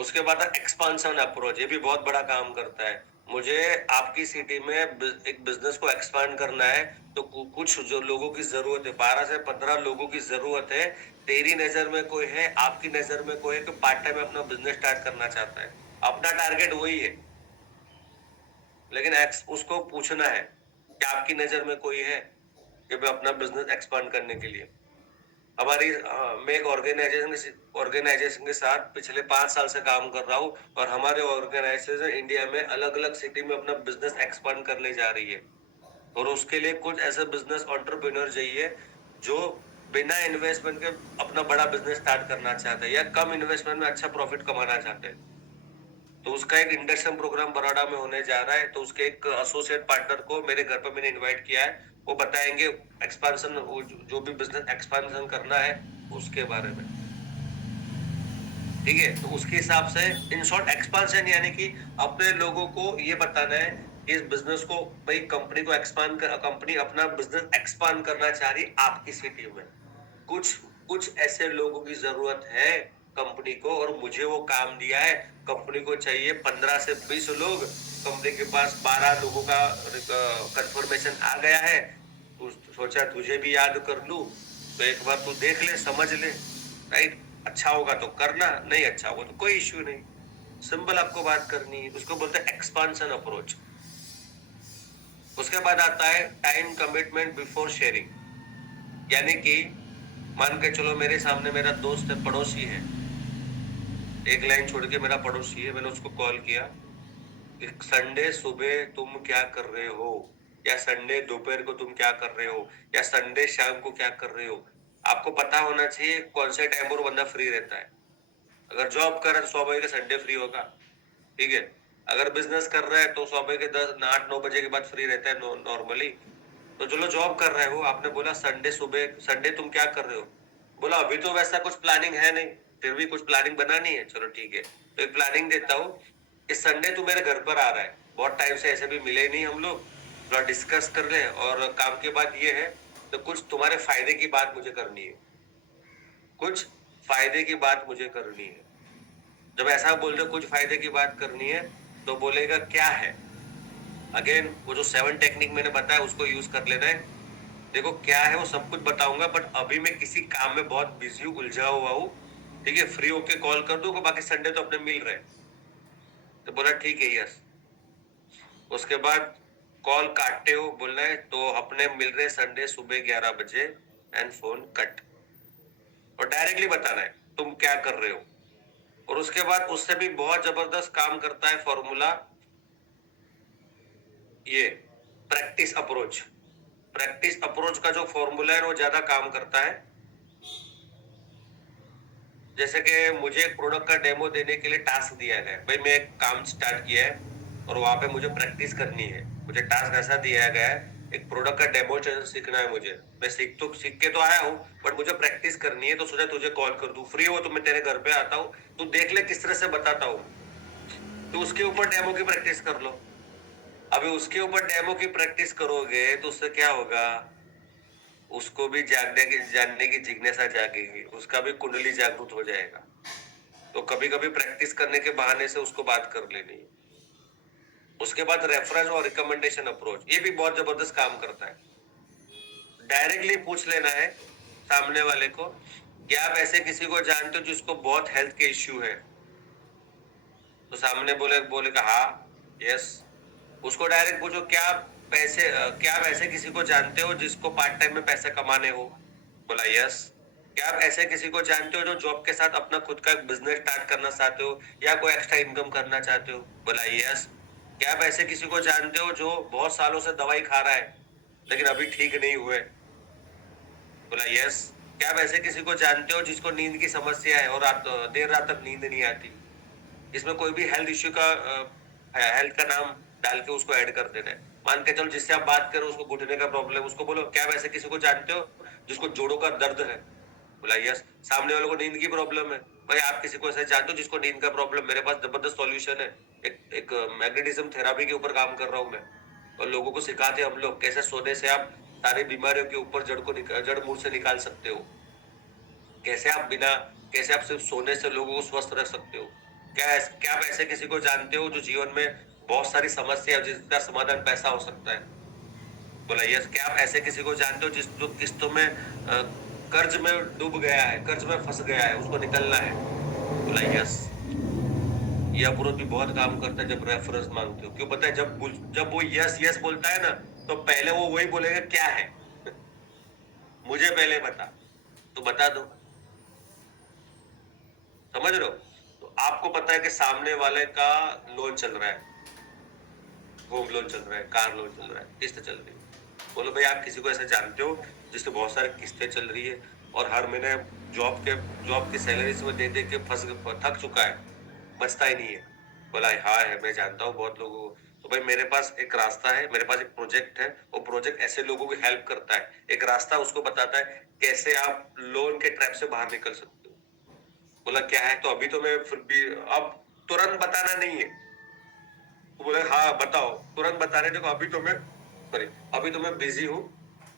उसके बाद एक्सपांशन अप्रोच, ये भी बहुत बड़ा काम करता है। मुझे आपकी सिटी में एक बिजनेस को एक्सपांड करना है, तो कुछ जो लोगों की जरूरत है, 12 से 15 लोगों की जरूरत है। तेरी नजर में कोई है, आपकी नजर में कोई है कि पार्ट टाइम अपना बिजनेस स्टार्ट करना चाहता है, अपना टारगेट वही है, लेकिन उसको पूछना है कि आपकी नजर में कोई है कि मैं अपना बिजनेस एक्सपांड करने के लिए। मैं एक ऑर्गेनाइजेशन के साथ पिछले 5 साल से काम कर रहा हूँ, और हमारे ऑर्गेनाइजेशन इंडिया में अलग अलग सिटी में अपना बिजनेस एक्सपांड करने जा रही है, और उसके लिए कुछ ऐसे बिजनेस एंटरप्रेन्योर चाहिए जो बिना इन्वेस्टमेंट के अपना बड़ा बिजनेस स्टार्ट करना चाहते हैं, या कम इन्वेस्टमेंट में अच्छा प्रॉफिट कमाना चाहते हैं। तो उसका एक इंडक्शन प्रोग्राम बड़ौदा में होने जा रहा है, तो उसके एक एसोसिएट पार्टनर को मेरे घर पर मैंने इनवाइट किया है। वो बताएंगे एक्सपांशन, जो भी बिजनेस एक्सपांशन करना है उसके बारे में, ठीक है। तो उसके हिसाब से इन शॉर्ट एक्सपांशन यानी कि अपने लोगों को ये बताना है कि इस बिजनेस को, भाई कंपनी को एक्सपांड कर, कंपनी अपना बिजनेस एक्सपांड करना चाह रही है आपकी सिटी में। कुछ कुछ ऐसे लोगों की जरूरत है कंपनी को, और मुझे वो काम दिया है। कंपनी को चाहिए 15 से 20 लोग, कंपनी के पास 12 लोगों का कंफर्मेशन आ गया है। सोचा तुझे भी याद कर लूं, तो एक बार तू देख ले, समझ ले, राइट। अच्छा होगा तो करना, नहीं अच्छा होगा तो कोई इश्यू नहीं। सिंपल आपको बात करनी है, उसको बोलते हैं एक्सपांशन अप्रोच। उसके बाद आता है टाइम कमिटमेंट बिफोर शेयरिंग, यानी कि मान के चलो मेरे सामने मेरा दोस्त है, पड़ोसी है, एक लाइन छोड़ के मेरा पड़ोसी है, मैंने उसको कॉल किया, संडे सुबह तुम क्या कर रहे हो, या संडे दोपहर को तुम क्या कर रहे हो, या संडे शाम को क्या कर रहे हो। आपको पता होना चाहिए कौन से टाइम पर बंदा फ्री रहता है। अगर जॉब कर रहा है तो स्वाभाविक संडे फ्री होगा, ठीक है। अगर बिजनेस कर रहा है तो स्वाभाविक 8-9 बजे के बाद फ्री रहता है नॉर्मली। तो जो लोग जॉब कर रहे हो, आपने बोला संडे सुबह, संडे तुम क्या कर रहे हो, बोला अभी तो वैसा कुछ प्लानिंग है नहीं, फिर भी कुछ प्लानिंग बनानी है, चलो ठीक है। तो एक प्लानिंग देता हूँ कि संडे तू मेरे घर पर आ रहा है, बहुत टाइम से ऐसे भी मिले नहीं हम लोग, थोड़ा डिस्कस कर ले, और काम के बाद ये है, तो कुछ तुम्हारे फायदे की बात मुझे करनी है, कुछ फायदे की बात मुझे करनी है। जब ऐसा बोल रहे कुछ फायदे की बात करनी है, तो बोलेगा क्या है। अगेन वो जो 7 टेक्निक मैंने बताया उसको यूज कर लेना है। देखो क्या है वो सब कुछ बताऊंगा, बट अभी मैं किसी काम में बहुत बिजी हूँ, उलझा हुआ हूँ, ठीक है। फ्री होके कॉल कर दूंगा, बाकी संडे तो अपने मिल रहे। तो बोला ठीक है, यस। उसके बाद कॉल काटते हो, बोलना है तो अपने मिल रहे संडे सुबह 11 बजे, एंड फोन कट। और डायरेक्टली बताना है तुम क्या कर रहे हो। और उसके बाद उससे भी बहुत जबरदस्त काम करता है फॉर्मूला, ये प्रैक्टिस अप्रोच। प्रैक्टिस अप्रोच का जो फॉर्मूला है वो ज्यादा काम करता है। जैसे कि मुझे एक प्रोडक्ट का डेमो देने के लिए टास्क दिया गया है, भाई मैं एक काम स्टार्ट किया है और वहां पे मुझे प्रैक्टिस करनी है। मुझे टास्क ऐसा दिया गया है, एक प्रोडक्ट का डेमो सीखना है मुझे। मैं सीख के तो आया हूँ, बट मुझे प्रैक्टिस करनी है, तो सोचा तुझे कॉल कर दूं, फ्री हो तो मैं तेरे घर पे आता हूँ, तू देख ले किस तरह से बताता हूँ, तो उसके ऊपर डेमो की प्रैक्टिस कर लो। अभी उसके ऊपर डेमो की प्रैक्टिस करोगे तो उससे क्या होगा, उसको भी जानने की जिज्ञासा जागेगी, उसका भी कुंडली जागृत हो जाएगा। तो कभी कभी प्रैक्टिस करने के बहाने से उसको बात कर लेनी है। उसके बाद रेफरेंस और रिकमेंडेशन अप्रोच, ये भी बहुत जबरदस्त काम करता है। डायरेक्टली पूछ लेना है सामने वाले को कि आप ऐसे किसी को जानते हो जिसको बहुत हेल्थ के इश्यू है। तो सामने बोलेगा हाँ, यस। उसको डायरेक्ट पूछो क्या आप ऐसे किसी को जानते हो जिसको पार्ट टाइम में पैसे कमाने हो, बोला यस। क्या आप ऐसे किसी को जानते हो जो जॉब के साथ अपना खुद का बिजनेस स्टार्ट करना चाहते हो, या कोई एक्स्ट्रा इनकम करना चाहते हो, बोला यस। क्या आप ऐसे किसी को जानते हो जो बहुत सालों से दवाई खा रहा है लेकिन अभी ठीक नहीं हुए, बोला यस। क्या आप ऐसे किसी को जानते हो जिसको नींद की समस्या है और देर रात तक नींद नहीं आती। इसमें कोई भी हेल्थ इश्यू का हेल्थ का नाम डाल के उसको ऐड कर देना है। मान के चलो जिससे आप बात करो उसको घुटने का प्रॉब्लम, उसको बोलो क्या आप ऐसे किसी को जानते हो जिसको जोड़ों का दर्द है, बोला यस। सामने वालों को नींद की प्रॉब्लम है, भाई आप किसी को ऐसे जानते हो जिसको नींद का प्रॉब्लम, मेरे पास जबरदस्त सॉल्यूशन है। एक मैग्नेटिज्म थेरापी के ऊपर काम कर रहा हूँ मैं, और लोगों को सिखाते हम लोग कैसे सोने से आप सारी बीमारियों के ऊपर जड़ मूल से निकाल सकते हो, कैसे आप सिर्फ सोने से लोगों को स्वस्थ रख सकते हो। क्या आप ऐसे किसी को जानते हो जो जीवन में बहुत सारी समस्या है जिसका समाधान पैसा हो सकता है? बोला यस। क्या आप ऐसे किसी को जानते हो जो किस्तों में कर्ज में डूब गया है, कर्ज में फंस गया है, उसको निकलना है? बोला यस। ये अप्रोच भी बहुत काम करता है जब रेफरेंस मांगते हो। क्यों पता है? जब वो यस यस बोलता है ना, तो पहले वो वही बोलेगा क्या है मुझे पहले बता, तो बता दो। समझ रहे हो? तो आपको पता है कि सामने वाले का लोन चल रहा है, होम लोन चल रहा है, कार लोन चल रहा है, किस्त चल रही है। बोलो भाई आप किसी को ऐसे जानते हो जिसके बहुत सारी किस्तें चल रही है और हर महीने जॉब की सैलरी से वो दे दे के थक चुका है, बचता ही नहीं है? बोला हाँ है, मैं जानता हूँ बहुत लोगों को। तो भाई मेरे पास एक रास्ता है, मेरे पास एक प्रोजेक्ट है, वो प्रोजेक्ट ऐसे लोगों की हेल्प करता है, एक रास्ता उसको बताता है कैसे आप लोन के ट्रैप से बाहर निकल सकते हो। बोला क्या है? तो अभी तो मैं फिर भी अब तुरंत बताना नहीं है। तो बोले हाँ बताओ, तुरंत बता रहे। देखो अभी तो मैं बिजी हूँ,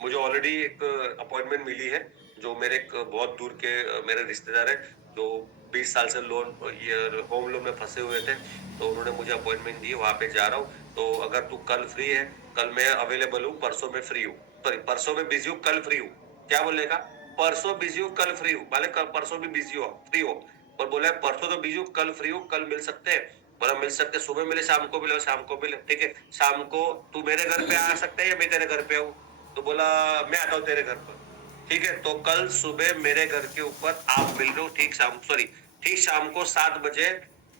मुझे ऑलरेडी एक अपॉइंटमेंट मिली है जो मेरे एक बहुत दूर के मेरे रिश्तेदार है जो 20 साल से ये होम लोन में फंसे हुए थे, तो उन्होंने मुझे अपॉइंटमेंट दी, वहां पे जा रहा हूँ। तो अगर तू कल फ्री है, कल मैं अवेलेबल हूँ, परसों में फ्री हूँ, सॉरी परसों में बिजी हूँ, कल फ्री हूँ। क्या बोलेगा? परसों बिजी हूँ, कल फ्री हूँ, भले परसों भी बिजी हो, फ्री हो, और बोला परसों तो बिजी हूँ, कल फ्री हूँ, कल मिल सकते हैं? बोला मिल सकते, सुबह मिले, शाम को मिले, शाम को मिले, ठीक है। शाम को तू मेरे घर पे आ सकता है या मैं तेरे घर पे आऊं? तो बोला मैं आता हूँ तेरे घर पर। ठीक है, तो कल सुबह मेरे घर के ऊपर आप मिल रहे हो, ठीक शाम को 7 बजे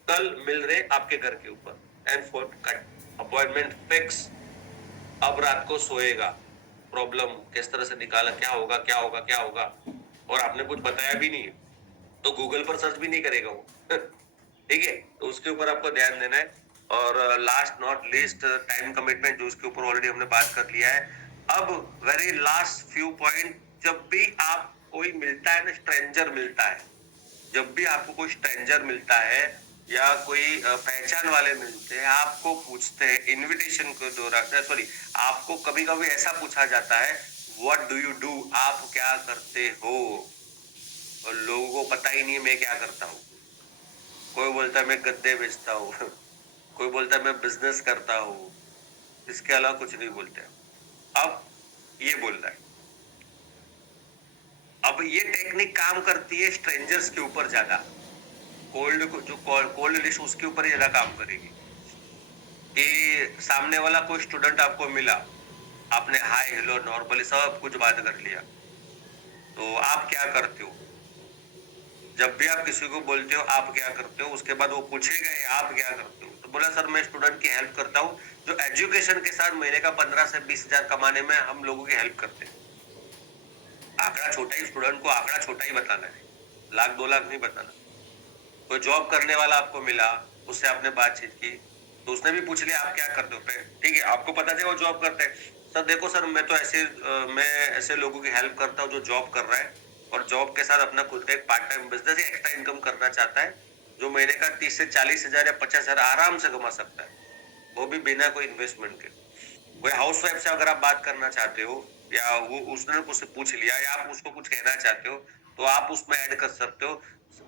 कल मिल रहे आपके घर के ऊपर। And phone cut, appointment fix. अब रात को सोएगा, प्रॉब्लम किस तरह से निकाला, क्या होगा क्या होगा क्या होगा, और आपने कुछ बताया भी नहीं, तो गूगल पर सर्च भी नहीं करेगा वो ठीक है, तो उसके ऊपर आपको ध्यान देना है। और last not least, time commitment, जो उसके ऊपर ऑलरेडी हमने बात कर लिया है। अब वेरी लास्ट फ्यू पॉइंट, जब भी आप कोई मिलता है ना, स्ट्रेंजर मिलता है, जब भी आपको कोई स्ट्रेंजर मिलता है या कोई पहचान वाले मिलते हैं, आपको पूछते हैं इनविटेशन के दौरान, सॉरी, आपको कभी कभी ऐसा पूछा जाता है व्हाट डू यू डू, आप क्या करते हो? और लोगों को पता ही नहीं है मैं क्या करता हूँ। कोई बोलता है मैं गद्दे बेचता हूँ कोई बोलता है मैं बिजनेस करता हूँ, इसके अलावा कुछ नहीं बोलते। अब ये बोल रहा है, अब ये टेक्निक काम करती है स्ट्रेंजर्स के ऊपर ज्यादा, कोल्ड लिस्ट उसके ऊपर ज्यादा काम करेगी। कि सामने वाला कोई स्टूडेंट आपको मिला, आपने हाय हेलो नॉर्मली सब कुछ बात कर लिया, तो आप क्या करते हो? जब भी आप किसी को बोलते हो आप क्या करते हो, उसके बाद वो पूछेगा आप क्या करते हो, तो बोला सर मैं स्टूडेंट की हेल्प करता हूँ, जो एजुकेशन के साथ महीने का 15 से 20 हजार कमाने में हम लोगों की हेल्प करते हैं। आंकड़ा छोटा ही, स्टूडेंट को आंकड़ा छोटा ही बताना है, 1-2 लाख नहीं बताना। कोई जॉब करने वाला आपको मिला, उससे आपने बातचीत की, तो उसने भी पूछ लिया आप क्या करते हो, ठीक है, आपको पता चले वो जॉब करते हैं। सर देखो सर मैं ऐसे लोगों की हेल्प करता हूँ जो जॉब कर रहा है और जॉब के साथ अपना खुद का एक पार्ट टाइम बिजनेस या एक्स्ट्रा इनकम करना चाहता है, जो महीने का 30 से 40 हजार या 50 हजार आराम से कमा सकता है, वो भी बिना कोई इन्वेस्टमेंट के। कोई हाउस वाइफ से अगर आप बात करना चाहते हो या वो उसने उससे पूछ लिया या आप उसको कुछ कहना चाहते हो, तो आप उसमें ऐड कर सकते हो,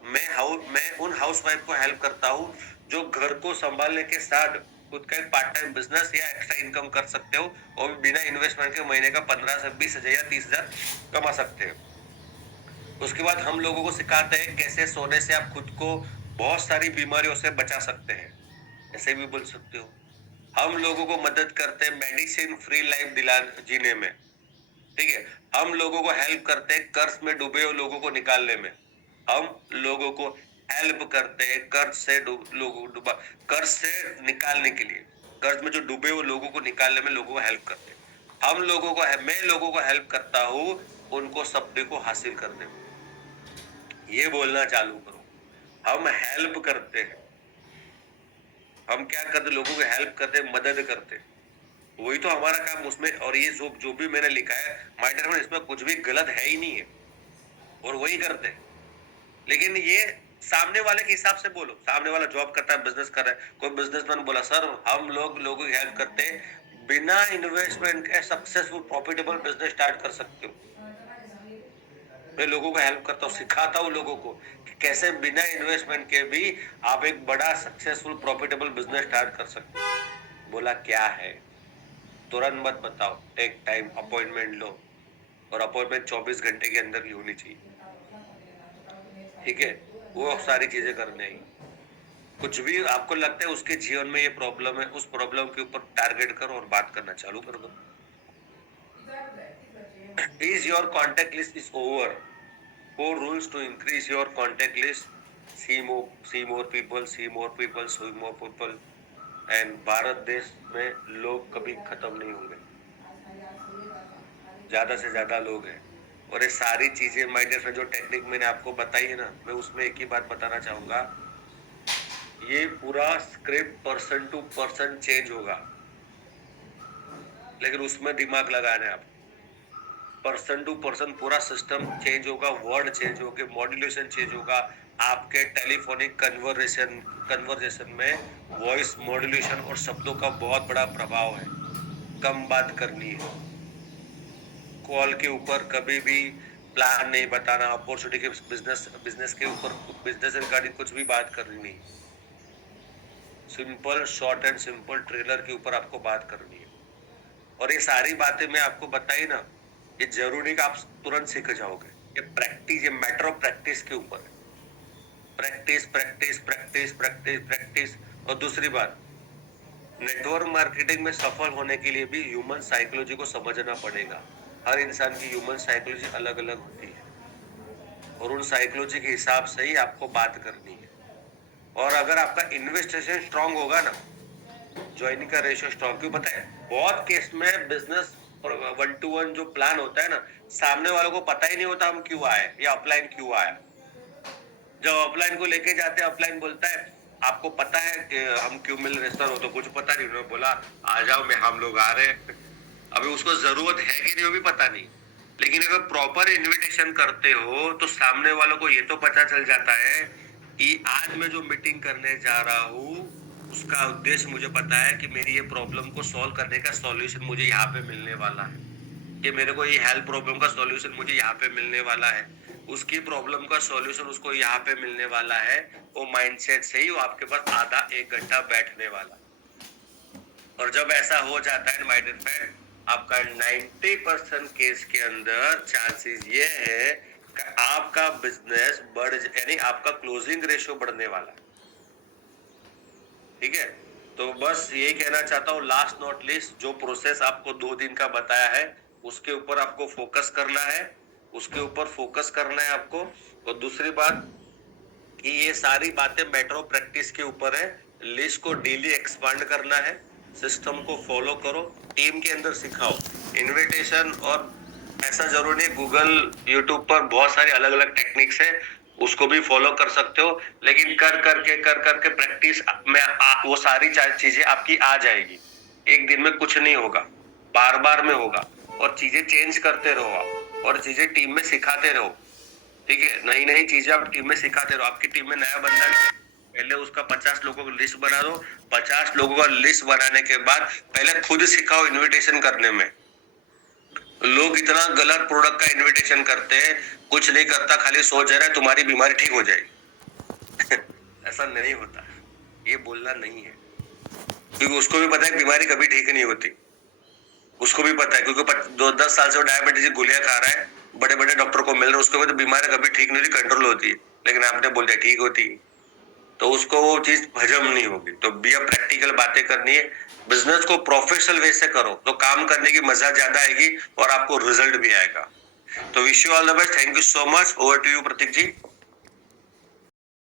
मैं उन हाउस वाइफ को हेल्प करता हूँ जो घर को संभालने के साथ खुद का एक पार्ट टाइम बिजनेस या एक्स्ट्रा इनकम कर सकते हो और बिना इन्वेस्टमेंट के महीने का 15 से 20 हजार या 30 हजार कमा सकते हो। उसके बाद हम लोगों को सिखाते हैं कैसे सोने से आप खुद को बहुत सारी बीमारियों से बचा सकते हैं, ऐसे भी बोल सकते हो। हम लोगों को मदद करते हैं मेडिसिन फ्री लाइफ जीने में, ठीक है। हम लोगों को हेल्प करते हैं कर्ज में डूबे हुए लोगों को निकालने में। हम लोगों को हेल्प करते हैं कर्ज से निकालने के लिए, कर्ज में जो डूबे हुए लोगों को निकालने में लोगों को हेल्प करते हैं। मैं लोगों को हेल्प करता हूँ उनको सपने को हासिल करने में। ये बोलना चालू करो, हम हेल्प करते हैं, हम क्या करते, लोगों को हेल्प करते, मदद करते, वही तो हमारा काम उसमें। और ये जो भी मैंने लिखा है माय डियर फ्रेंड, इसमें कुछ भी गलत है ही नहीं है, और वही करते हैं। लेकिन ये सामने वाले के हिसाब से बोलो, सामने वाला जॉब करता है, बिजनेस कर रहा है, कोई बिजनेसमैन बोला सर हम लोगों की हेल्प करते हैं, बिना इन्वेस्टमेंट के सक्सेसफुल प्रॉफिटेबल बिजनेस स्टार्ट कर सकते हो। मैं लोगों को हेल्प करता हूँ, सिखाता हूँ लोगों को कि कैसे बिना इन्वेस्टमेंट के भी आप एक बड़ा सक्सेसफुल प्रॉफिटेबल बिजनेस स्टार्ट कर सकते हो। बोला क्या है, तुरंत मत बताओ, टेक टाइम, अपॉइंटमेंट लो, और अपॉइंटमेंट 24 घंटे के अंदर की होनी चाहिए। ठीक है, वो सारी चीजें करने ही, कुछ भी आपको लगता है उसके जीवन में ये प्रॉब्लम है, उस प्रॉब्लम के ऊपर टारगेट करो और बात करना चालू कर दो। Is your contact list is over? 4 rules to increase your contact list. See more people, see more people, see more people. And Bharat देश में लोग कभी खत्म नहीं होंगे, ज्यादा से ज्यादा लोग हैं। और ये सारी चीजें माय डियर फ्रेंड जो टेक्निक मैंने आपको बताई है ना, मैं उसमें एक ही बात बताना चाहूंगा, ये पूरा script person to person change होगा, लेकिन उसमें दिमाग लगाना है आप। पर्सन टू पर्सन पूरा सिस्टम चेंज होगा, वर्ड चेंज होगा, मॉड्यूलेशन चेंज होगा, आपके टेलीफोनिक कन्वर्जेशन में वॉइस मॉड्यूलेशन और शब्दों का बहुत बड़ा प्रभाव है। कम बात करनी है, कॉल के ऊपर कभी भी प्लान नहीं बताना, अपॉर्चुनिटी के बिजनेस के ऊपर, बिजनेस रिगार्डिंग कुछ भी बात करनी नहीं, simple short and simple trailer के ऊपर आपको बात करनी है। और ये सारी बातें मैं आपको बताई ना, ये जरूरी का आप तुरंत सीख जाओगे। ये प्रैक्टिस, ये मैटर ऑफ प्रैक्टिस के ऊपर है। Practice practice practice practice practice. और दूसरी बात, नेटवर्क मार्केटिंग में सफल होने के लिए भी ह्यूमन साइकोलॉजी को समझना पड़ेगा। हर इंसान की ह्यूमन साइकोलॉजी अलग अलग होती है, और उन साइकोलॉजी के हिसाब से ही आपको बात करनी है। और अगर आपका इन्वेस्टिगेशन स्ट्रांग होगा ना, ज्वाइनिंग का रेशियो स्ट्रांग, क्यों पता है, बहुत केस में बिजनेस 1-to-1 जो प्लान होता है ना, सामने वालों को पता ही नहीं होता हम क्यों आए या अपलाइन क्यों आया। जब अपलाइन को लेके जाते हैं, अपलाइन बोलता है आपको पता है कि हम क्यों मिल रहे सर, हो तो कुछ पता नहीं, उन्होंने बोला आ जाओ, मैं हम लोग आ रहे हैं। अभी उसको जरूरत है कि नहीं वो भी पता नहीं, लेकिन अगर प्रॉपर इन्विटेशन करते हो तो सामने वालों को ये तो पता चल जाता है कि आज मैं जो मीटिंग करने जा रहा हूँ उसका उद्देश्य मुझे पता है कि मेरी ये प्रॉब्लम को सॉल्व करने का सॉल्यूशन मुझे यहाँ पे मिलने वाला है, कि मेरे को ये हेल्थ प्रॉब्लम का सॉल्यूशन मुझे यहाँ पे मिलने वाला है, उसकी प्रॉब्लम का सॉल्यूशन उसको यहाँ पे मिलने वाला है। वो माइंडसेट से ही वो आपके पास आधा 1 घंटा बैठने वाला। और जब ऐसा हो जाता है माय डियर फ्रेंड, आपका 90% केस के अंदर चांसेस ये है कि आपका बिजनेस बढ़, यानी आपका क्लोजिंग रेशियो बढ़ने वाला है। ठीक है, तो बस यही कहना चाहता हूँ, लास्ट नॉट लीस्ट, जो प्रोसेस आपको 2 दिन का बताया है उसके ऊपर आपको फोकस करना है, उसके ऊपर फोकस करना है आपको। और दूसरी बात कि ये सारी बातें मैटर ऑफ प्रैक्टिस के ऊपर है, लिस्ट को डेली एक्सपांड करना है, सिस्टम को फॉलो करो, टीम के अंदर सिखाओ इनविटेशन। और ऐसा जरूरी नहीं, गूगल यूट्यूब पर बहुत सारी अलग अलग टेक्निक्स है, उसको भी फॉलो कर सकते हो, लेकिन कर करके प्रैक्टिस में वो सारी चीजें आपकी आ जाएगी। एक दिन में कुछ नहीं होगा, बार बार में होगा, और चीजें चेंज करते रहो आप, और चीजें टीम में सिखाते रहो। ठीक है, नई नई चीजें आप टीम में सिखाते रहो। आपकी टीम में नया बंदा, पहले उसका 50 लोगों का लिस्ट बना दो, 50 लोगों का लिस्ट बनाने के बाद पहले खुद सिखाओ इनविटेशन करने में। लोग इतना गलत प्रोडक्ट का इनविटेशन करते हैं, कुछ नहीं करता, खाली सोच रहा है तुम्हारी बीमारी ठीक हो जाएगी। ऐसा नहीं होता, ये बोलना नहीं है, क्योंकि उसको भी पता है बीमारी कभी ठीक नहीं होती, उसको भी पता है, क्योंकि 10 साल से वो डायबिटीज की गोलियां खा रहा है, बड़े बड़े डॉक्टर को मिल रहा है, उसको भी तो बीमारी कभी ठीक नहीं होती, कंट्रोल होती है, लेकिन आपने बोल दिया ठीक होती है, तो उसको वो चीज हजम नहीं होगी। तो भैया प्रैक्टिकल बातें करनी है, बिजनेस को प्रोफेशनल वे से करो तो काम करने की मजा ज्यादा आएगी और आपको रिजल्ट भी आएगा। तो wish you all the best, thank you so much, over to you Prateek ji.